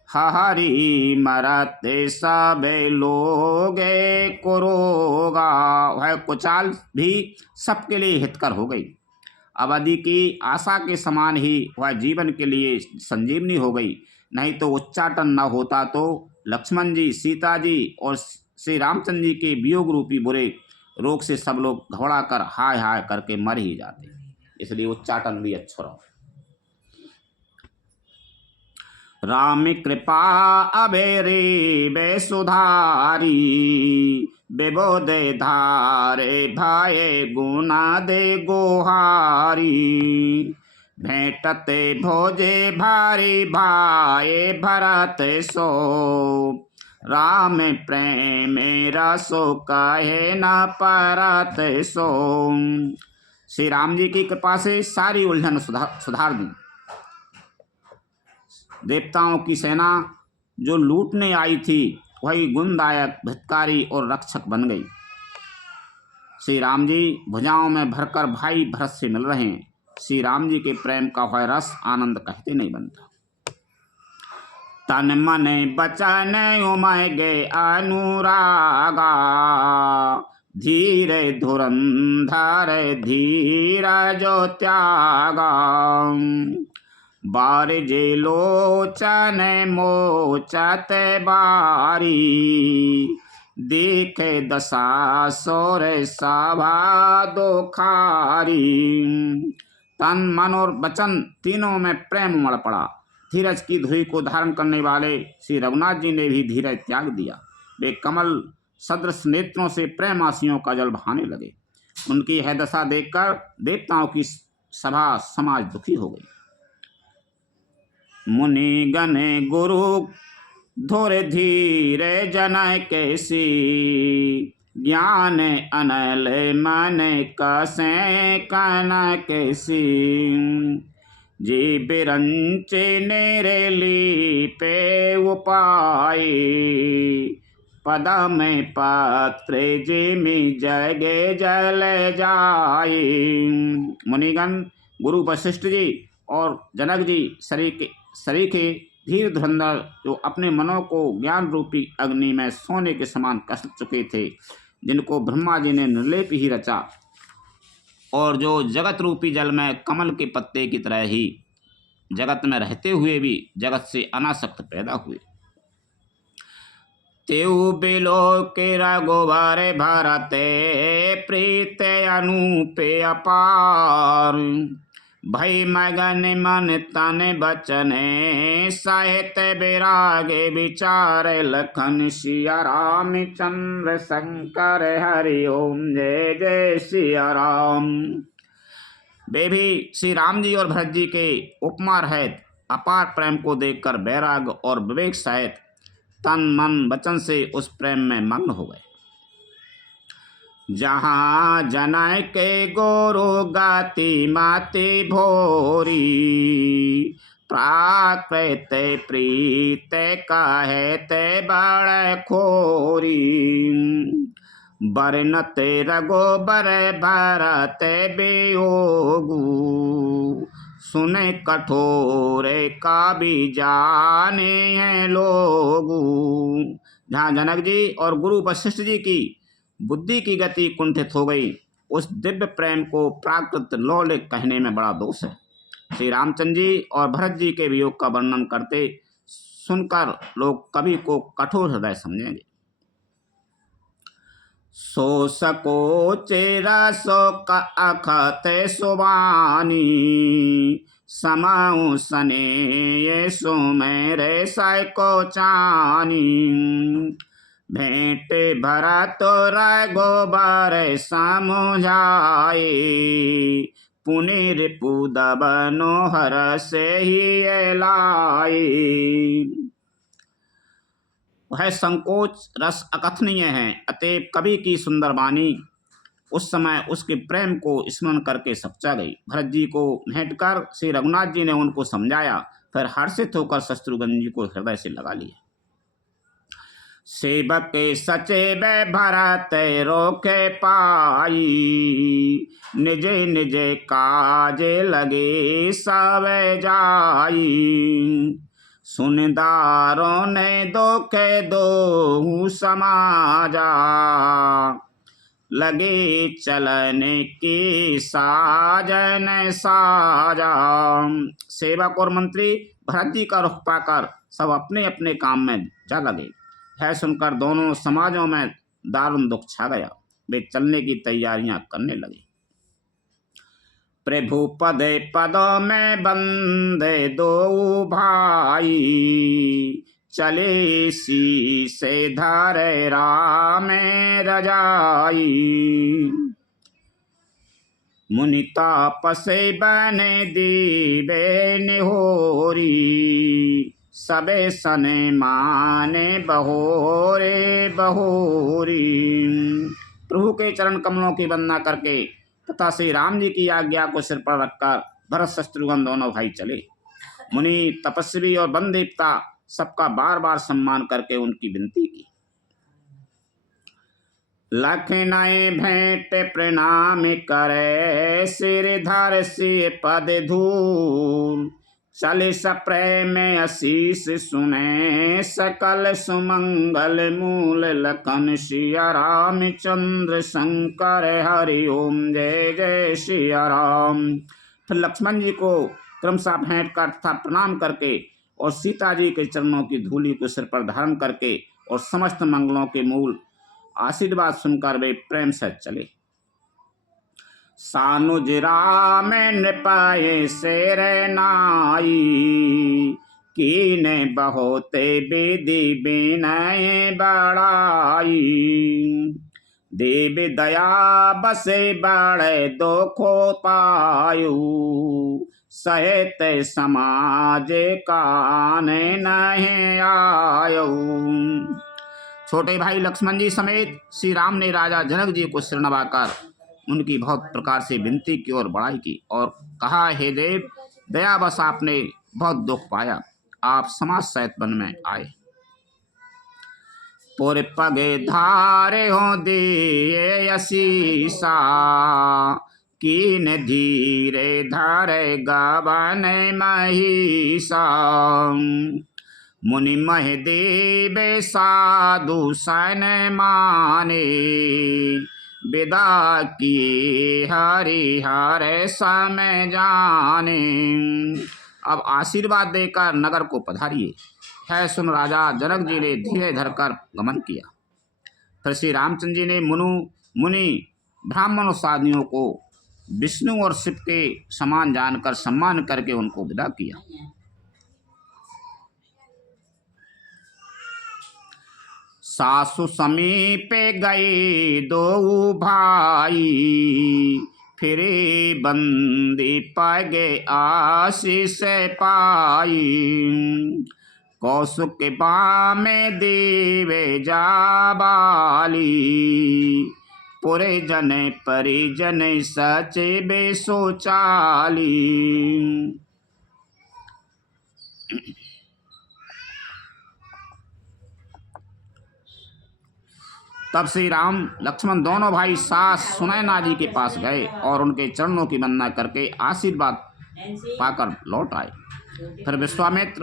हरि मरते सब लोगे कुरोगा। वह कुचाल भी सबके लिए हितकर हो गई। अवधि की आशा के समान ही वह जीवन के लिए संजीवनी हो गई। नहीं तो उच्चाटन न होता तो लक्ष्मण जी, सीता जी और श्री रामचंद्र जी के वियोग रूपी बुरे रोग से सब लोग घबरा कर हाय हाय करके मर ही जाते। इसलिए उच्चाटन भी अच्छा रहो। राम कृपा अबेरे बे सुधारी, बेबोदे धारे भाए गुना दे गोहारी। भेंटते भोजे भारी भाए भरत सो, राम प्रेम रसो कहे न परत सो। श्री राम जी की कृपा से सारी उलझन सुधार दी। देवताओं की सेना जो लूटने आई थी वही गुणदायक, भितकारी और रक्षक बन गई। श्री राम जी भुजाओं में भरकर भाई भरत से मिल रहे हैं। श्री राम जी के प्रेम का वह रस आनंद कहते नहीं बनता। तन मन बचन उमय गे अनुरागा, धीरे धुरंधर धीरा जो त्यागा। बारिजे लोचन मोचत बारी, देखे दशा सोर सभा दोखारी। तन मन और वचन तीनों में प्रेम उमड़ पड़ा। धीरज की धुरी को धारण करने वाले श्री रघुनाथ जी ने भी धीरज त्याग दिया। वे कमल सदृश नेत्रों से प्रेम आंसुओं का जल बहाने लगे। उनकी यह दशा देखकर देवताओं की सभा समाज दुखी हो गई। मुनि गने गुरु धोरे धीरे जनय कैसी, ज्ञान अनल मन कसे कन कैसी। जी बिरंचे नेरे ली पे उपाय, पद में पत्र जिमि जगे जल जाए। मुनिगण गुरु वशिष्ठ जी और जनक जी सरीखे धीर धुरंधर जो अपने मनों को ज्ञान रूपी अग्नि में सोने के समान कस चुके थे, जिनको ब्रह्मा जी ने निर्लेप ही रचा और जो जगत रूपी जल में कमल के पत्ते की तरह ही जगत में रहते हुए भी जगत से अनासक्त पैदा हुए। तेउ बिलो के रघुवर भरते प्रीत अनूपे अपार, भई मगन मन तन बचने साहित्य विरागे विचार लखन सिया रामचंद्र शंकर हरि ओम जय जय सिया राम। वे भी श्री राम जी और भरत जी के उपमा रहित अपार प्रेम को देखकर वैराग और विवेक सहित तन मन वचन से उस प्रेम में मग्न हो गए। जहाँ जनय के गोरु गाती माती भोरी प्राकृत प्रीत कहे ते बड़ खोरी बरनते रघुबर भरत वियोगु सुने कठोर का भी जाने हैं लोगु। जहाँ जनक जी और गुरु वशिष्ठ जी की बुद्धि की गति कुंठित हो गई, उस दिव्य प्रेम को प्राकृत लौलिक कहने में बड़ा दोष है। श्री रामचंद्र जी और भरत जी के वियोग का वर्णन करते सुनकर लोग कवि को कठोर हृदय समझेंगे। सो सको चेरा सो का अखत सुबानी समाऊ सने ये सो मेरे साय को चानी भेंट भरा तो राय गोबर समुझाए पुनिर पुदा बनोहर से ही लाए। वह संकोच रस अकथनीय है, अतएव कवि की सुंदर वाणी उस समय उसके प्रेम को स्मरण करके सच्चा गई। भरत जी को भेंट कर श्री रघुनाथ जी ने उनको समझाया, फिर हर्षित होकर शत्रुघ्न जी को हृदय से लगा लिया। सेवक सचेब भरत रोके पाई निजे निजे काज लगे सब जाई सुनदारों ने दोखे दो समाजा लगे चलने की साजन साजा। सेवक और मंत्री भरत जी का रुख पाकर सब अपने अपने काम में जा लगे। है सुनकर दोनों समाजों में दारुण दुख छा गया। वे चलने की तैयारियां करने लगे। प्रभु पदे पदों में बंदे दो भाई चले सी से धारे राम रजाई मुनि तापसे बने दीबे निहोरी सबे सने माने बहोरे बहोरी। प्रभु के चरण कमलों की वंदना करके तथा श्री राम जी की आज्ञा को सिर पर रखकर भरत शत्रुघ्न दोनों भाई चले। मुनि तपस्वी और वन देवता सबका बार बार सम्मान करके उनकी विनती की। लखनऊ भेंट प्रणाम करे सिर धर से पद धूल चले सप्रेम आशीष सुने सकल सुमंगल मूल लखन सिया रामचंद्र शंकर हरि ओम जय जय सिया राम। फिर लक्ष्मण जी को क्रमशः भेंट कर तथा प्रणाम करके और सीता जी के चरणों की धूलि को सिर पर धारण करके और समस्त मंगलों के मूल आशीर्वाद सुनकर वे प्रेम से चले। सानुज राम नृपाए शेर नाई कीने बहुते विधि विनय बड़ाई देव दया बसे बड़े दुखो पायु सहित समाज कान नहीं आयो। छोटे भाई लक्ष्मण जी समेत श्री राम ने राजा जनक जी को सिर नवाकर उनकी बहुत प्रकार से विनती की और बड़ाई की और कहा, हे देव दयावश आपने बहुत दुख पाया, आप समाज सहित वन में आए। पुर पगे धारे हो दिए असीसा कीन धीरे धारे गावन महिषा मुनि मह देव साधु सन माने विदा किए हरि हर समय जाने। अब आशीर्वाद देकर नगर को पधारिए। है सुन राजा जनक जी ने धीरे धरकर गमन किया। फिर श्री रामचंद्र जी ने मुनि ब्राह्मण साधुओं को विष्णु और शिव के समान जानकर सम्मान करके उनको विदा किया। सासु समीपे गए दो भाई, फिरे बंदी पगे आशीष पाई। कौसुक बामे देवे जाबाली, पुरे जन परिजन सचे बेसोचाली। तब श्री राम लक्ष्मण दोनों भाई सास सुनैना जी के पास गए और उनके चरणों की वंदना करके आशीर्वाद पाकर लौट आए। फिर विश्वामित्र,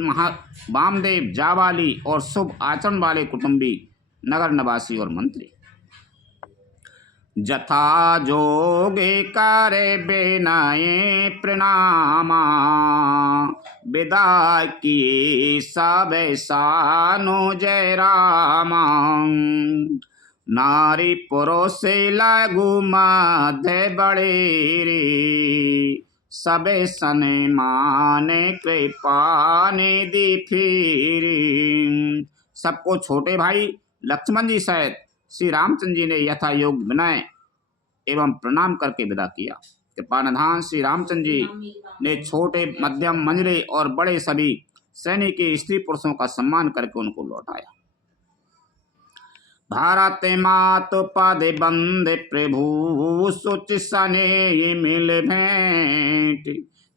वामदेव, जाबाली और शुभ आचरण वाले कुटुंबी, नगर निवासी और मंत्री जथा जोगे करे बेनाए प्रणामा, विदा किए सब सानो जय रामा। नारी पुरुष लगु मध्य बड़े रे, सबे सने माने कृपा निधि फिरी। सबको छोटे भाई लक्ष्मण जी सहित श्री रामचंद्र जी ने यथा योग विनय एवं प्रणाम करके विदा किया। कृपानिधान श्री रामचंद्र जी ने छोटे, मध्यम, मंझले और बड़े सभी सैनिक के स्त्री पुरुषों का सम्मान करके उनको लौटाया। भारत मात पद बंदे प्रभु, सोच सने मिल भेंट।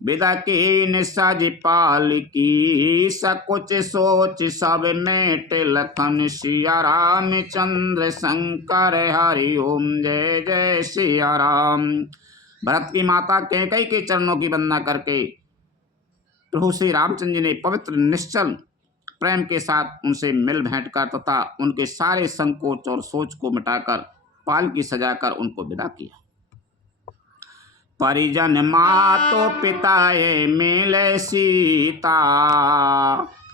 विदा की सज पाल की, सकुच सोच सब मेट। लखन सिया रामचंद्र शंकर हरि ओम, जय जय सिया राम। भरत की माता कैकेयी के चरणों की वंदना करके प्रभु श्री रामचंद्र जी ने पवित्र निश्चल प्रेम के साथ उनसे मिल भेंट कर तथा उनके सारे संकोच और सोच को मिटाकर पाल की सजाकर उनको विदा किया। परिजन मातो पिताए मिले सीता,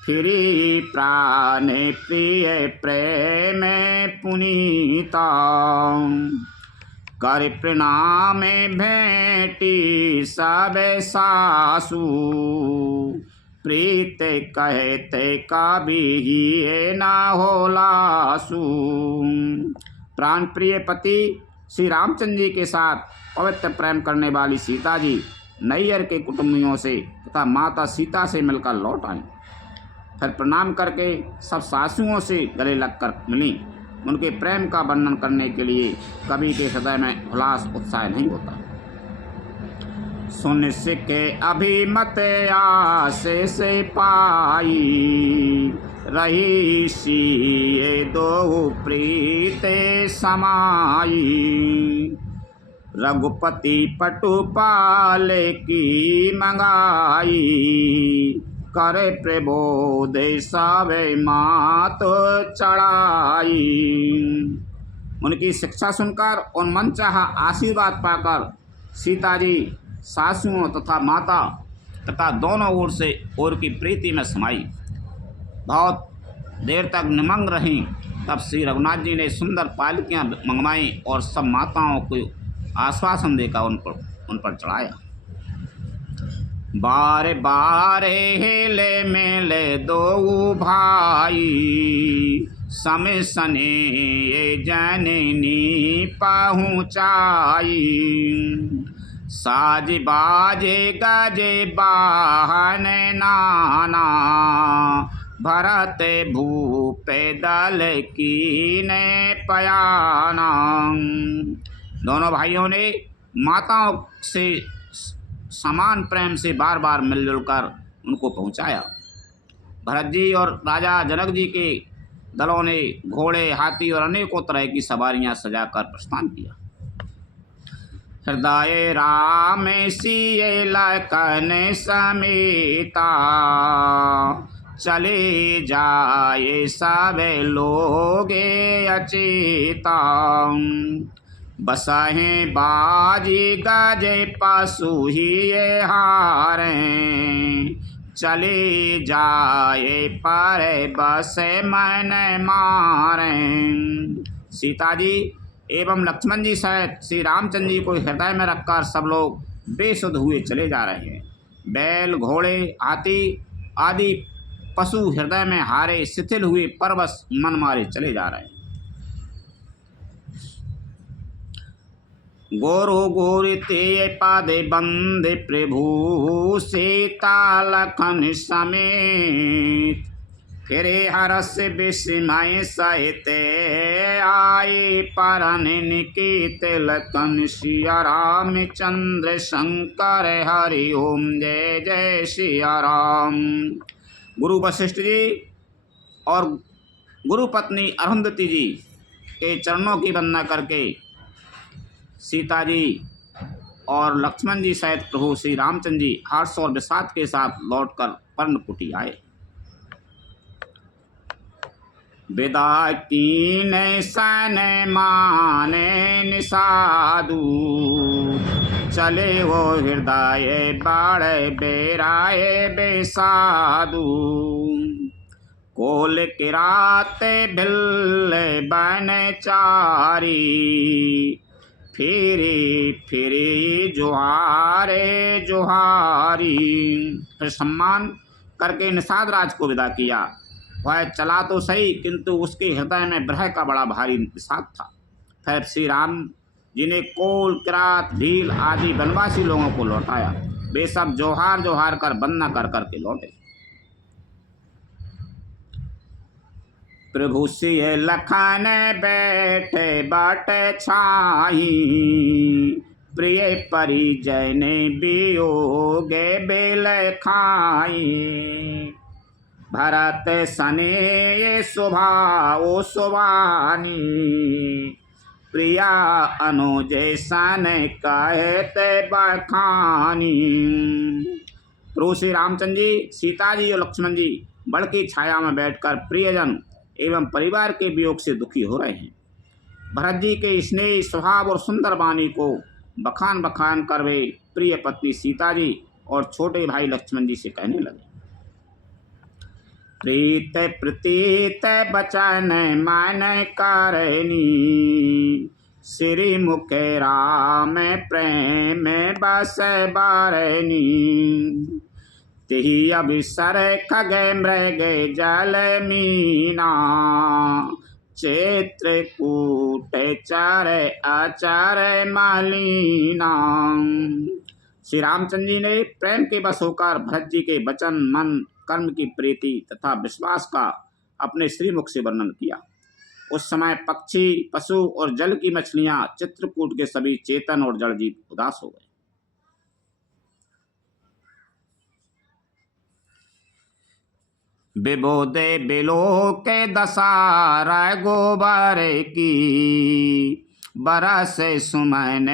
फिरी प्राण प्रिय प्रेम पुनीता। कर प्रणाम भेंटी सब सासु, प्रीत कहते कभी ना हो लासु। प्राण प्रिय पति श्री रामचंद्र जी के साथ पवित्र प्रेम करने वाली सीता जी नैयर के कुटुंबियों से तथा माता सीता से मिलकर लौट आई। फिर प्रणाम करके सब सासुओं से गले लगकर मिली। उनके प्रेम का वर्णन करने के लिए कवि के हृदय में उल्लास उत्साह नहीं होता। सुन सिके अभिमत आसे से पाई, रही सी दो प्रीते समाई। रघुपति पटुपाल की मंगाई, करे प्रबोध सावे मात चढ़ाई। उनकी शिक्षा सुनकर और मनचाहा आशीर्वाद पाकर सीता जी सासुओं तथा माता तथा दोनों ओर से और की प्रीति में समाई। बहुत देर तक निमग्न रहीं। तब श्री रघुनाथ जी ने सुंदर पालकियां मंगवाई और सब माताओं को आश्वासन देकर उन पर चढ़ाया। बारे बारे हेले मेले दो भाई, समय सने जननी पहुँचाई। साज बाजे गजे बाहन नाना, भरत भूपे दल की ने पयाना। दोनों भाइयों ने माताओं से समान प्रेम से बार बार मिलजुल कर उनको पहुंचाया। भरत जी और राजा जनक जी के दलों ने घोड़े, हाथी और अनेकों तरह की सवारियां सजाकर प्रस्थान किया। हृदय राम सिए लखन समेता, चले जाए सब लोगे अचेता। बसहे बाजी गजे पशु ही हारे, चले जाए पर बस मन मारे। सीता जी एवं लक्ष्मण जी सहित श्री रामचंद्र जी को हृदय में रखकर सब लोग बेसुध हुए चले जा रहे हैं। बैल, घोड़े, हाथी आदि पशु हृदय में हारे शिथिल हुए परवश मन मारे चले जा रहे हैं। गोरु गोरिते पादे बंदे प्रभु सीता लखन समेत, फिरे हरस विस्मय सहित आए परन निकित लखन सिया रामचंद्र शंकर हरि ओम जय जय सिया राम। गुरु वशिष्ठ जी और गुरु पत्नी अरुंधति जी के चरणों की वंदना करके सीता जी और लक्ष्मण जी सहित प्रभु श्री रामचंद्र जी हर्ष और विषाद के साथ लौटकर पर्णकुटी आए। विदा कीन सन माने निषादु, चले वो हृदय बाढ़ बेराए बेसाधु, कोल किरात भिल बन चारी, फिरे फिरे जोहारे जोहारी। फिर सम्मान करके निषाद राज को विदा किया। वह चला तो सही किंतु उसके हृदय में विरह का बड़ा भारी विषाद था। फिर श्री राम जी ने कोल, किरात, भील आदि वनवासी लोगों को लौटाया। वे सब जोहार जोहार कर वंदना कर करके लौटे। प्रभु सिय लखन बैठे बाट छाई, प्रिय परिजन वियोगे बेल खाई, भरत सने स्वभाव सुवानी, प्रिया अनुज सन कहते बखानी। प्रभु श्री रामचंद्र जी, सीता जी और लक्ष्मण जी बड़ की छाया में बैठकर प्रियजन एवं परिवार के वियोग से दुखी हो रहे हैं। भरत जी के स्नेह स्वभाव और सुंदर वाणी को बखान बखान कर वे प्रिय पत्नी सीता जी और छोटे भाई लक्ष्मण जी से कहने लगे। प्रीत प्रतीत बचन मन करनी, श्री मुख राम प्रेम बस बारनी, तिहि अभिसर खग मृग जल मीना, चित्रकूट चर अचर मलीना। श्री रामचंद्र जी ने प्रेम के बस होकर भरत जी के वचन, मन, कर्म की प्रीति तथा विश्वास का अपने श्रीमुख से वर्णन किया। उस समय पक्षी, पशु और जल की मछलियां, चित्रकूट के सभी चेतन और जड़ जीव उदास हो गए। विबोधे बिलो के दशा गोबर की, बरस सुमन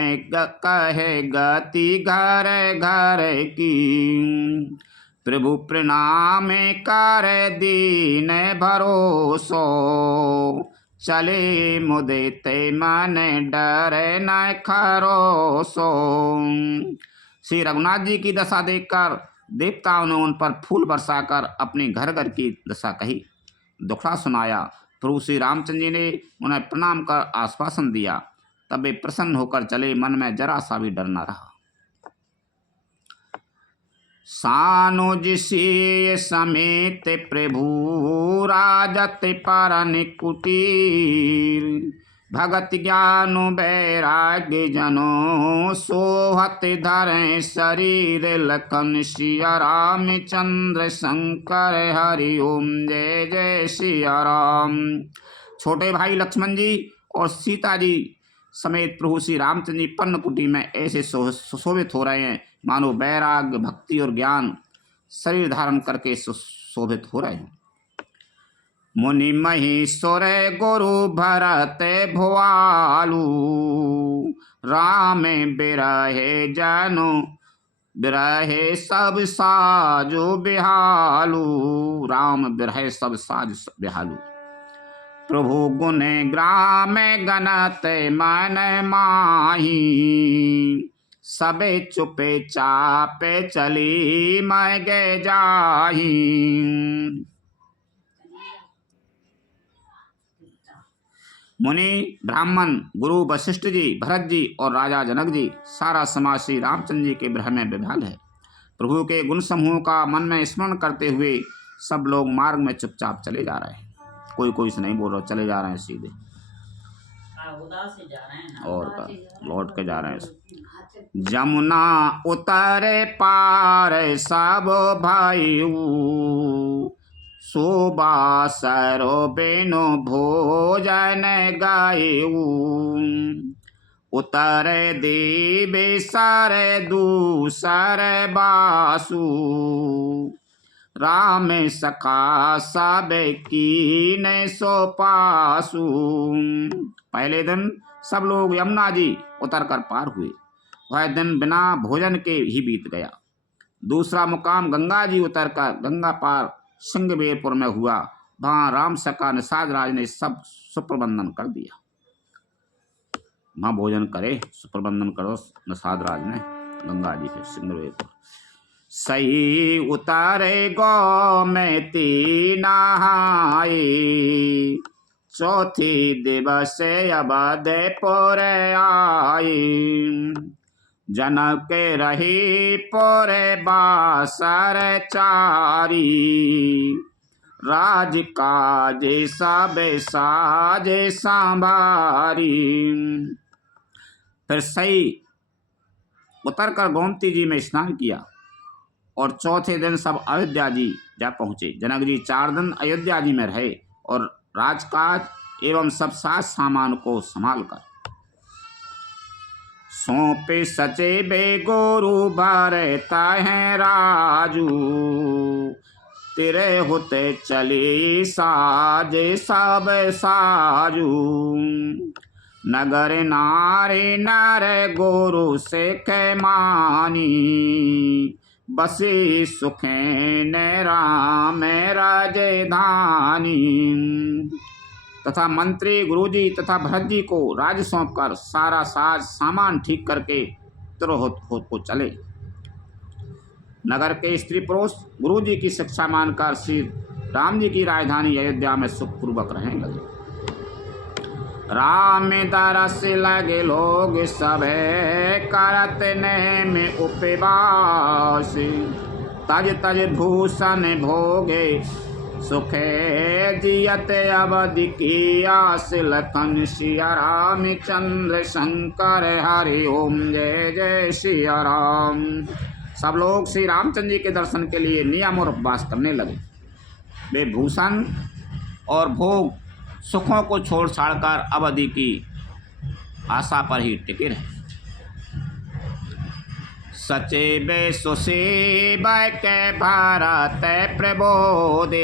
कहे गति घर घर की, प्रभु प्रणाम कर दीन भरोसो, चले मुदिते मन डर न खरोसो। श्री रघुनाथ जी की दशा देखकर देवताओं ने उन पर फूल बरसाकर अपने घर घर की दशा कही, दुखड़ा सुनाया। प्रभु श्री रामचंद्र जी ने उन्हें प्रणाम कर आश्वासन दिया। तब वे प्रसन्न होकर चले, मन में जरा सा भी डर न रहा। सानुज से समेत प्रभु राजत परन कुटीर, भगत ज्ञान वैराग्य जनो सोहत धरे शरीर, लखन सिया रामचंद्र शंकर हरि ओम जय जय सिया राम। छोटे भाई लक्ष्मण जी और सीता जी समेत प्रभु श्री रामचंद्र जी पर्णकुटी में ऐसे सुशोभित हो रहे हैं मानो वैराग्य, भक्ति और ज्ञान शरीर धारण करके सुशोभित हो रहे हैं। मुनि महेश्वर गुरु भरत भुआलु, राम बिरहे जनु बिरहे सब साजो बिहालू, राम बिरहे सब साज बिहालू। प्रभु गुण ग्राम गणत मन माही, सबे चुपे चापे चली मैं गे जाही, मुनि, ब्राह्मण, गुरु वशिष्ठ जी, भरत जी और राजा जनक जी, सारा समाज श्री रामचंद्र जी के विरह में विभ्रांत है। प्रभु के गुण समूह का मन में स्मरण करते हुए सब लोग मार्ग में चुपचाप चले जा रहे हैं। कोई कोई से नहीं बोल रहा, चले जा रहे हैं सीधे, और लौट के जा रहे हैं। जमुना उतरे पार सब भाई, सुबासरो बेनो भोजन गायऊ, उतरे देवे सर दूसर बासु, राम सखा सब कीन सो पासु। पहले दिन सब लोग यमुना जी उतर कर पार हुए। वह दिन बिना भोजन के ही बीत गया। दूसरा मुकाम गंगा जी उतर कर गंगा पार सिंहवेरपुर में हुआ। वहां राम सखा निषाद राज ने सब सुप्रबंधन कर दिया। वहां भोजन करे, सुप्रबंधन करो निषाद राज ने गंगा जी के सिंहवेरपुर। सही उतारे गौ में तीन नहाए, चौथी दिवस अवधपुर आए, जनक रही पुर बासर चारी, राज काज सब साज संभारी। फिर सही उतर कर गोमती जी में स्नान किया और चौथे दिन सब अयोध्या जी जा पहुंचे। जनक जी 4 दिन अयोध्या जी में रहे और राजकाज एवं सब साज सामान को संभाल कर सौंपे सचे बे गुरु भरता है राजू, तेरे होते चले साजे सब साजू, नगर नारे नर गुरु से कै मानी, बसे सुखेन राम राजधानी। तथा मंत्री गुरुजी तथा भरत जी को राज सौंप कर सारा साज सामान ठीक करके तिरोहित को चले। नगर के स्त्री पुरुष गुरु जी की शिक्षा मानकर श्री राम जी की राजधानी अयोध्या में सुखपूर्वक रहने लगे। राम दरस लगे लोग सब करत ने में उपवास, तज तज भूषण भोगे सुखे जियत अवधि की आस, लखन सिया राम चंद्र शंकर हरि ओम जय जय सिया राम। सब लोग श्री रामचंद्र जी के दर्शन के लिए नियम और उपवास करने लगे। वे भूषण और भोग सुखों को छोड़ छाड़कर अवधि की आशा पर ही टिके रहे। सचेब सुसेब के भारत प्रबोधे,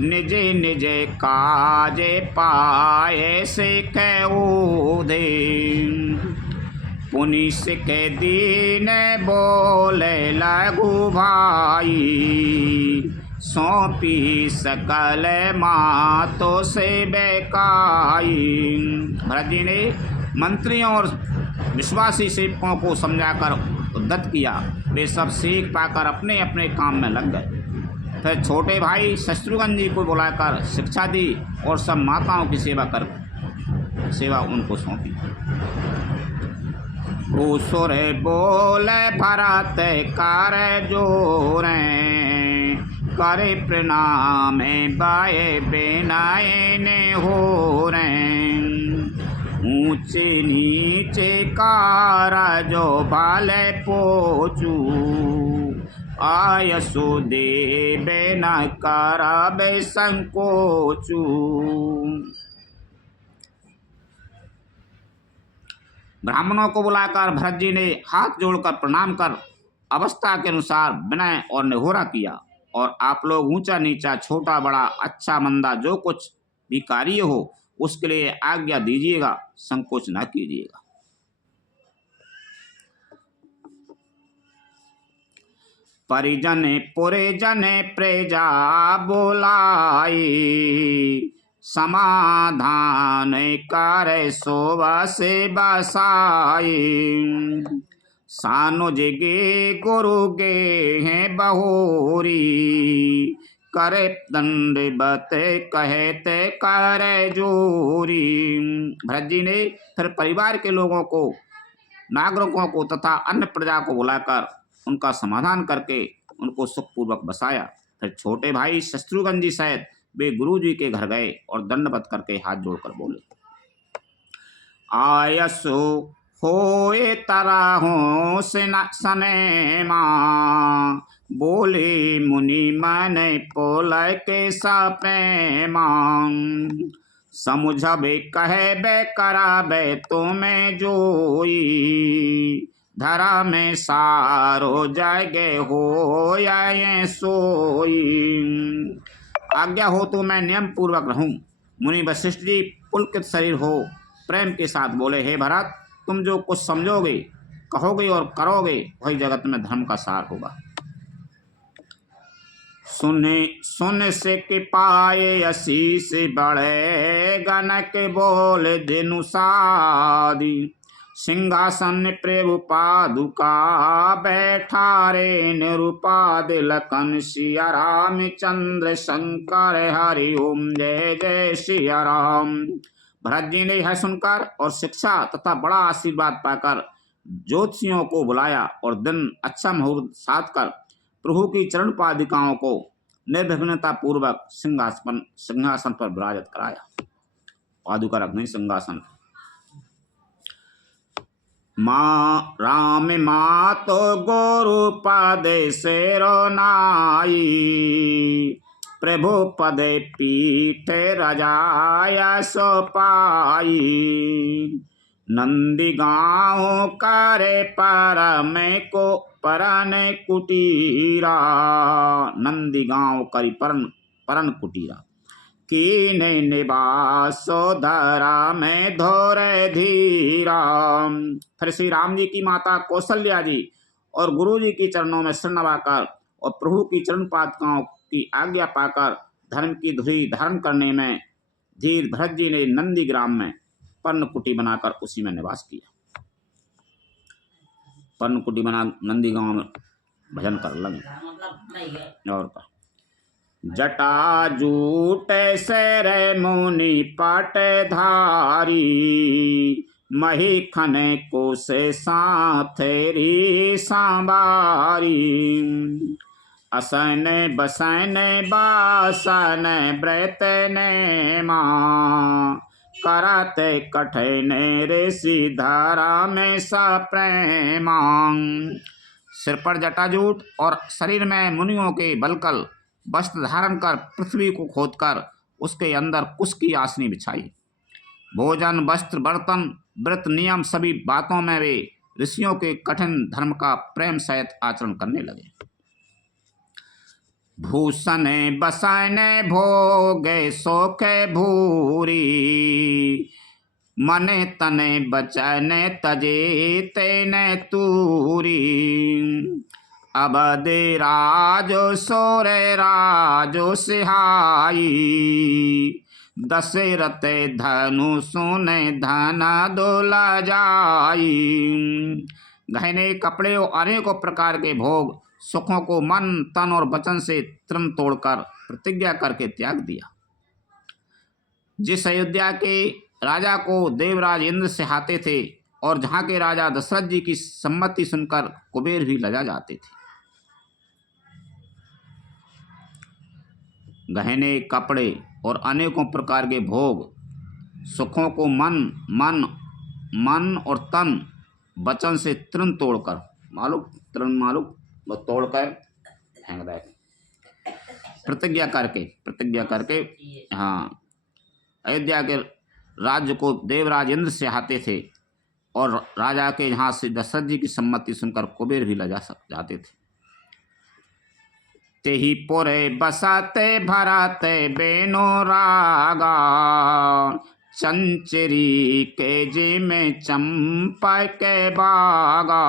निज निज काज पाए सिखे ऊधे, पुनि सिखे दीन बोले लघु भाई, सौंपी सकल मातो से बेकाई। भरत जी ने मंत्रियों और विश्वासी सेवकों को समझाकर उद्धत किया। वे सब सीख पाकर अपने अपने काम में लग गए। फिर छोटे भाई शत्रुघ्न जी को बुलाकर शिक्षा दी और सब माताओं की सेवा उनको सौंपी। भूसुर बोले भरत कर जोरे, करे प्रणाम बाए बेनाए ने हो रे, ऊंचे नीचे कारा जो भाले पोचू, आयसो देवे न कराबे संकोचू। ब्राह्मणों को बुलाकर भरत जी ने हाथ जोड़कर प्रणाम कर अवस्था के अनुसार विनय और निहोरा किया। और आप लोग ऊंचा नीचा छोटा बड़ा अच्छा मंदा जो कुछ भी कार्य हो उसके लिए आज्ञा दीजिएगा, संकोच ना कीजिएगा। परिजन पुरजन प्रजा बोलाई, समाधान कर सोवा से बसाई, सानुज गे गुरु गे हैं बहोरी, करे दंडवत कहते करे जोरी। भरत जी ने फिर परिवार के लोगों को, नागरिकों को तथा अन्य प्रजा को बुलाकर उनका समाधान करके उनको सुखपूर्वक बसाया। फिर छोटे भाई शत्रुघ्न जी सहित वे गुरु जी के घर गए और दंडवत करके हाथ जोड़कर बोले, आयसु होए तरहों सने माँ, बोले मुनि मन पोल के सप्रेमा। समुझबे कहबे कराबे तुम्हें जोई, धरा में सारो जगे हो या सोई। आज्ञा हो तो मैं नियम पूर्वक रहूं। मुनि वशिष्ठ जी पुलकित शरीर हो प्रेम के साथ बोले, हे भरत, तुम जो कुछ समझोगे, कहोगे और करोगे वही जगत में धर्म का सार होगा। सुन से कि पाए आशीष बड़े गणक बोल दिनुसादी, सिंहासन प्रभु पादुका बैठा रे निरुपाद लखन सिया रामचंद्र शंकर हरि ओम जय जय सिया राम। भरत जी ने यह सुनकर और शिक्षा तथा बड़ा आशीर्वाद पाकर ज्योतिषियों को बुलाया और दिन अच्छा मुहूर्त साध कर प्रभु की चरण पादिकाओं को निर्विघ्नता पूर्वक सिंहासन पर विराजित कराया। पादुका रखने सिंहासन। माँ राम माँ तो गोरु पदे से रोनाई, प्रभु पदे पीठे रजाया सो पाई। नंदी गाँव करे परम को परन कुटीरा, नंदी गाँव करी परन कुटीरा। कीने निवासो धरा में धोरे धीरा। फिर श्री राम जी की माता कौशल्या जी और गुरु जी की चरणों में सिर नवाकर और प्रभु की चरण पादुकाओं की आज्ञा पाकर धर्म की धुरी धारण करने में धीर भरत जी ने नंदी ग्राम में पर्णकुटी बनाकर उसी में निवास किया। पर्णकुटी बना नंदी गांव में भजन कर लगे। और जटा जूट से रे मुनि पट धारी, मही खने को से साथेरी सांबारी। असन बसन बासन व्रत ने माँ, करते कठिन ऋषि धारा में सप्रेमा। सिर पर जटाजूट और शरीर में मुनियों के बलकल वस्त्र धारण कर पृथ्वी को खोदकर उसके अंदर कुश की आसनी बिछाई। भोजन वस्त्र बर्तन व्रत नियम सभी बातों में वे ऋषियों के कठिन धर्म का प्रेम सहित आचरण करने लगे। भूषण बसन भोगे सोखे भूरी, मने तने बचन तजे तेने तूरी। अबदे राजो सोरे राजो सिहाई, दशरथ धनु सोने धना दोला जाई। गहने कपड़े और अनेकों प्रकार के भोग सुखों को मन तन और वचन से तृण तोड़कर प्रतिज्ञा करके त्याग दिया। जिस अयोध्या के राजा को देवराज इंद्र सिहाते थे और जहाँ के राजा दशरथ जी की सम्मति सुनकर कुबेर भी लजा जाते थे। गहने कपड़े और अनेकों प्रकार के भोग सुखों को मन और तन वचन से तृण तोड़कर तोड़कर फेंक दे, प्रतिज्ञा करके हाँ, अयोध्या के राज्य को देवराज इंद्र से हाते थे और राजा के यहाँ से दशरथ जी की सम्मति सुनकर कुबेर भी लजा जाते थे। तेहि पुरे बसते भरते बेनो रागा, चंचरी के जी में चंपा के बागा।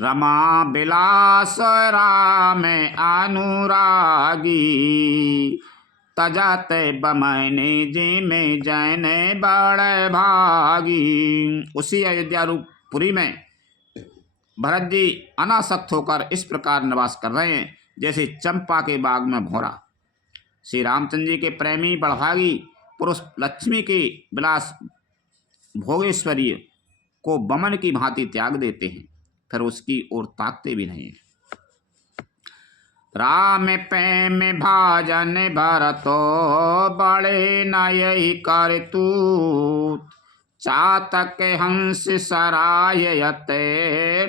रमा बिलास राम अनुरागी, तजाते बमने जी में जैने बड़े भागी। उसी अयोध्या रूप पुरी में भरत जी अनासक्त होकर इस प्रकार निवास कर रहे हैं जैसे चंपा के बाग में भौरा। श्री रामचंद्र जी के प्रेमी बड़भागी पुरुष लक्ष्मी के विलास भोगेश्वरी को बमन की भांति त्याग देते हैं, फिर उसकी ओर ताकते भी नहीं। राम प्रेम भाजन भरतो बड़े न यही कर तूत, चातक हंस सरायते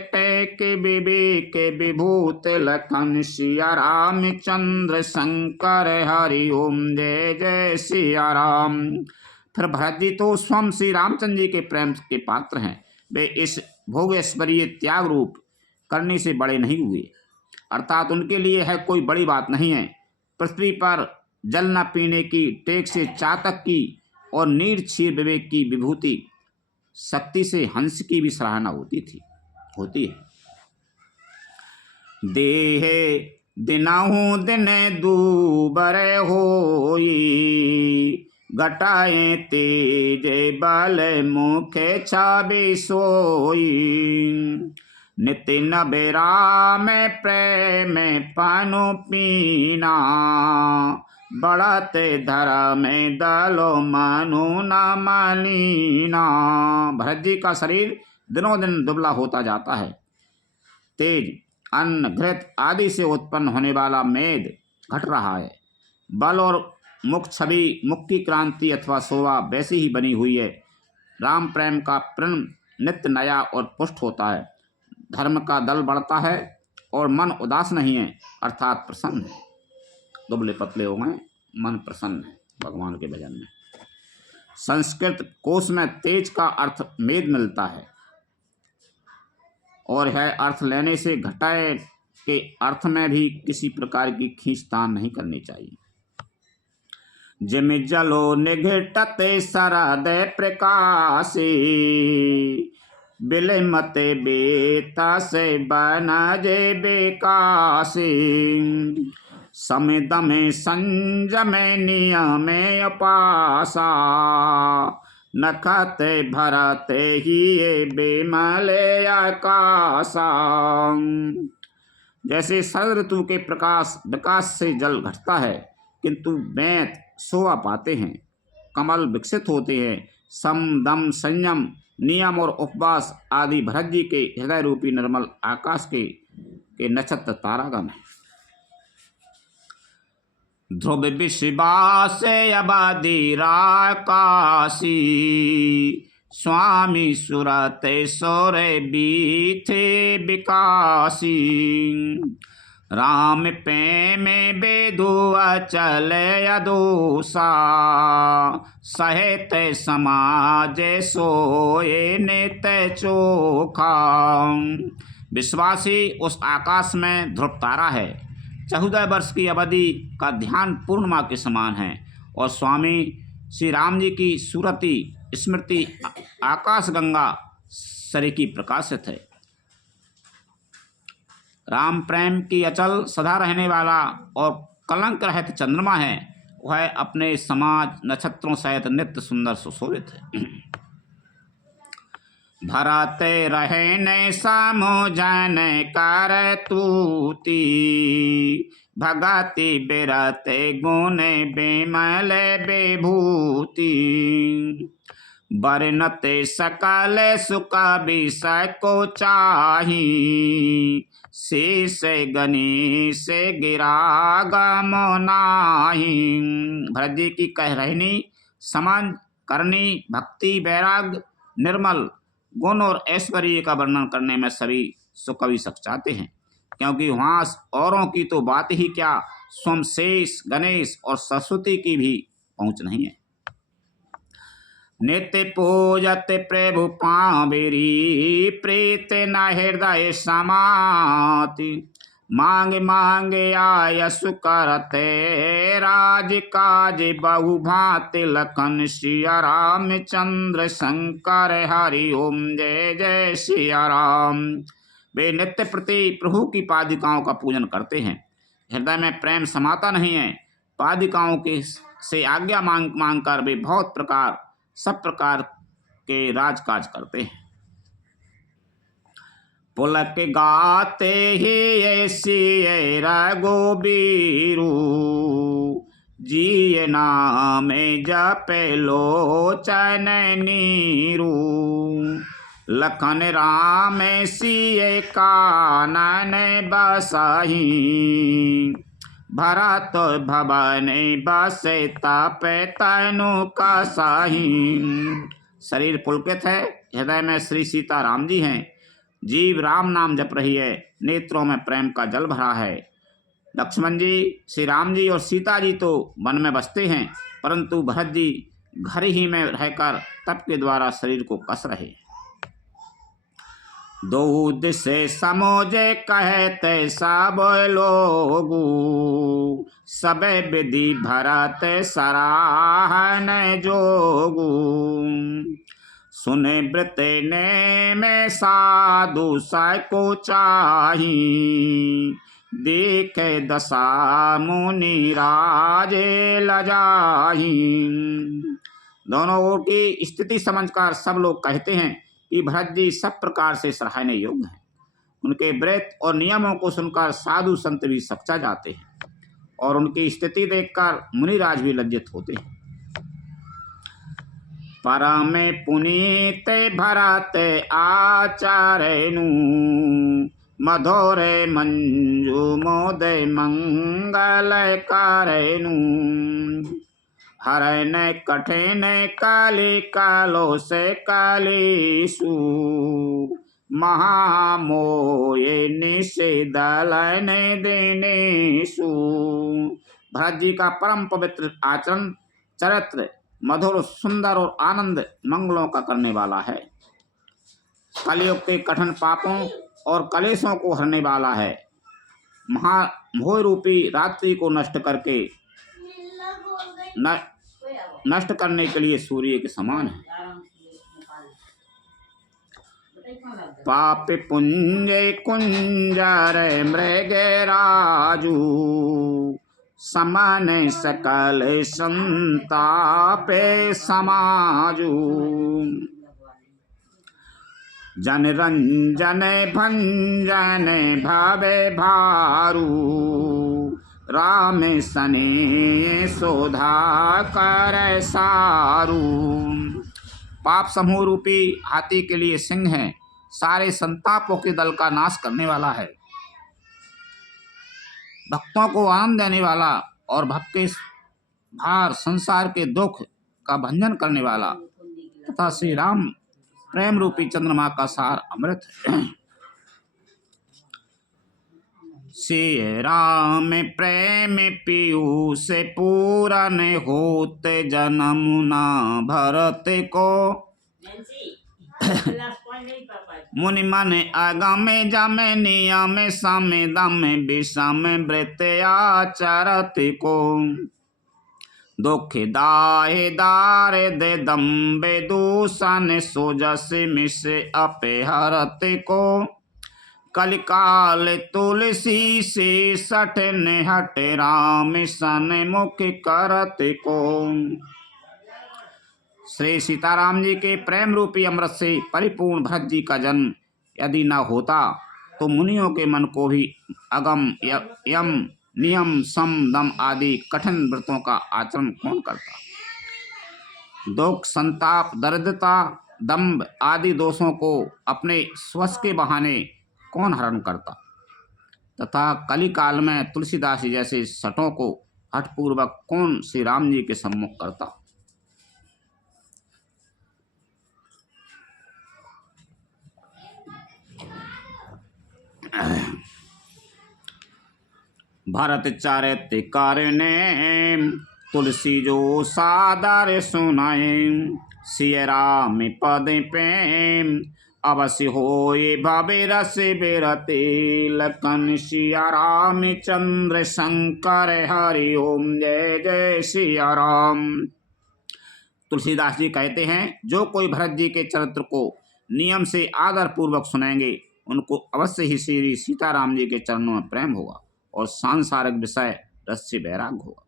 टेक विवेक विभूत लखन सिया रामचंद्र शंकर हरि ओम जय जय सिया राम। फिर भरत जी तो स्वयं श्री रामचंद्र जी के प्रेम के पात्र हैं। वे इस भोगेश्वरीय त्याग रूप करने से बड़े नहीं हुए, अर्थात उनके लिए है कोई बड़ी बात नहीं है। पृथ्वी पर जल न पीने की टेक से चातक की और नीर क्षीर विवेक की विभूति शक्ति से हंस की भी सराहना होती है। देहे दिनाहु दिन दूबरे होई, घटाए तेज बल मुखे छाबे सोई, नित्य नबेरा में प्रेम पानो पीना, बढ़ते धर्म में दलो मनु न मानीना। भरत जी का शरीर दिनों दिन दुबला होता जाता है। तेज अन्न घृत आदि से उत्पन्न होने वाला मेद घट रहा है। बल और मुख छवि मुख की क्रांति अथवा शोभा वैसी ही बनी हुई है। राम प्रेम का प्रण नित्य नया और पुष्ट होता है। धर्म का दल बढ़ता है और मन उदास नहीं है, अर्थात प्रसन्न है। दुबले पतले हो गए, मन प्रसन्न है भगवान के भजन में। संस्कृत कोश में तेज का अर्थ मेद मिलता है और है अर्थ लेने से घटाए के अर्थ में भी किसी प्रकार की खींचतान नहीं करनी चाहिए। जिम जलो निघटते सरद प्रकाशे, बिलमते बेता से बना जे बेकासे, समिदमे संजमे नियमे अपासा, नखते भरते ही बेमले आकाशा। जैसे शरद ऋतु के विकास से जल घटता है किंतु बेंत शोभा पाते हैं, कमल विकसित होते हैं। सम दम संयम नियम और उपवास आदि भरत जी के हृदय रूपी निर्मल आकाश के नक्षत्र तारागण है। ध्रुव विश्वास अबादी राकाशी, स्वामी सुरत सोरे बीथे विकासी, राम प्रेम बेदु अचल अदोसा, सहित समाज सोए नित चोखा। विश्वासी उस आकाश में ध्रुव तारा है। 14 वर्ष की अवधि का ध्यान पूर्णिमा के समान है और स्वामी श्री राम जी की सूरती स्मृति आकाश गंगा सरिकी प्रकाशित है। राम प्रेम की अचल सदा रहने वाला और कलंक रहित चंद्रमा है। वह अपने समाज नक्षत्रों सहित नित्य सुंदर सुशोभित है। भरते रहे न समोजन कर तूती, भगति बिरते गुण बेमल बेभूति, बरनते सकल सुख विषय को चाही, शेष गणेश गिरा गमो नाही। भरत जी की कह रहनी समझ करनी भक्ति वैराग निर्मल गुण और ऐश्वर्य का वर्णन करने में सभी सुकवि सकचाते हैं, क्योंकि वहाँ औरों की तो बात ही क्या, स्वयं शेष गणेश और सरस्वती की भी पहुँच नहीं है। नित्य पूजत प्रभु पावेरी, प्रीत न हृदय समाति, मांग मांग आयस करते, राज काज बहु भांति लखन सिया रामचंद्र शंकर हरि ओम जय जय सिया राम। वे नित्य प्रति प्रभु की पादिकाओं का पूजन करते हैं। हृदय में प्रेम समाता नहीं है। पादिकाओं के से आज्ञा मांग मांग कर वे बहुत सब प्रकार के राजकाज करते हैं। पुलक गाते ही ऐसी रघुबीरू, जिय नाम जपे लोचन नीरू। लखन राम सिय कानन बसहि, भरत भवन बसे तप तनु कसहि। शरीर पुलकित है, हृदय में श्री सीता राम जी हैं। जीव राम नाम जप रही है, नेत्रों में प्रेम का जल भरा है। लक्ष्मण जी, श्री राम जी और सीता जी तो वन में बसते हैं, परंतु भरत जी घर ही में रहकर तप के द्वारा शरीर को कस रहे हैं। दो दिसे समोजे कहते सब लोगू, सबे विधि भरत सराहन जोगू। सुने व्रते ने में साधु सको चाही, देखे दशा मुनि राजे लजाही। दोनों ओर की स्थिति समझकर सब लोग कहते हैं कि भरत जी सब प्रकार से सराहने योग्य हैं। उनके व्रत और नियमों को सुनकर साधु संत भी सकचा जाते हैं और उनकी स्थिति देखकर मुनिराज भी लज्जित होते हैं। परम पुनीत भरत आचार्यनु, मधुर मंजू मोदय मंगल कारेनु। हरन कठिन काली कालो से कालीसु, महामोये निषेधलन देनेसु। भरत जी का परम पवित्र आचरण चरित्र मधुर सुंदर और आनंद मंगलों का करने वाला है। कलयुग के कठिन पापों और कलेशों को हरने वाला है। मोह रूपी रात्रि को नष्ट करके नष्ट करने के लिए सूर्य के समान है। पाप पुंज कुंजर मृग राजू, समान सकल संतापे समाजू। जन रंजन भंजन भवे भारू, राम सने शोधा कर सारू। पाप समूह रूपी हाथी के लिए सिंह है, सारे संतापों के दल का नाश करने वाला है। भक्तों को आनंद देने वाला और भक्ति भार संसार के दुख का भंजन करने वाला तथा श्री राम प्रेम रूपी चंद्रमा का सार अमृत है। श्री राम प्रेम पीयू से पूरन होते जन्म ना भरत को, मुनि मन आगामे जामे नियामे सामे दामे विषामे व्रत आचरत को। दुख दाहे दारे दे दम्बे दूषण सोजस मिस अपहरत को। कलिकाल तुलसी से सठ हट राम सन मुख करत को। श्री सीताराम जी के प्रेम रूपी अमृत से परिपूर्ण भरत जी का जन्म यदि न होता तो मुनियों के मन को भी अगम यम नियम सम दम आदि कठिन व्रतों का आचरण कौन करता। दुख संताप दरिद्रता दंभ आदि दोषों को अपने स्वश के बहाने कौन हरण करता तथा कली काल में तुलसीदास जी जैसे सटों को हठपूर्वक कौन श्री राम जी के सम्मुख करता। भरत चारित कारणे तुलसी जो सादर सुनाए। सिय राम पद प्रेम अवश्य होए भवे रस बिरते। लखन सिया राम चंद्र शंकर हरि ओम जय जय सिया राम। तुलसीदास जी कहते हैं, जो कोई भरत जी के चरित्र को नियम से आदर पूर्वक सुनेंगे उनको अवश्य ही श्री सीताराम जी के चरणों में प्रेम होगा और सांसारिक विषय रस से वैराग होगा।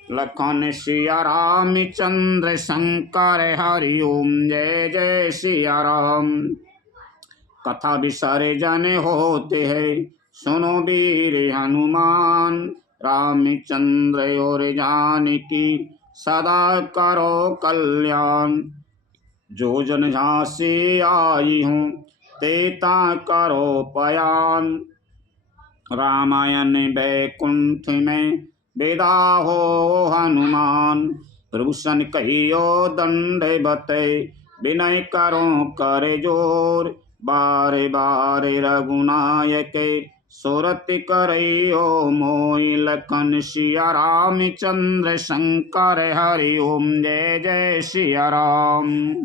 लखन सिया राम चंद्र शंकर हरि ओम जय जय सिया राम। कथा विसर्जन होते हैं, सुनो वीर हनुमान। रामचंद्र और जानकी सदा करो कल्याण। जो जन झांसी आई हूँ, तेता करो पयान। रामायण बैकुंठ में विदा हो हनुमान। प्रभु सन कहियो दंडवत, विनय करो कर जोर। बारे बारे रघुनायक, सुरत करयो मोहि। लखन सिया रामचंद्र, शंकर हरि ओम। जय जय सिया राम।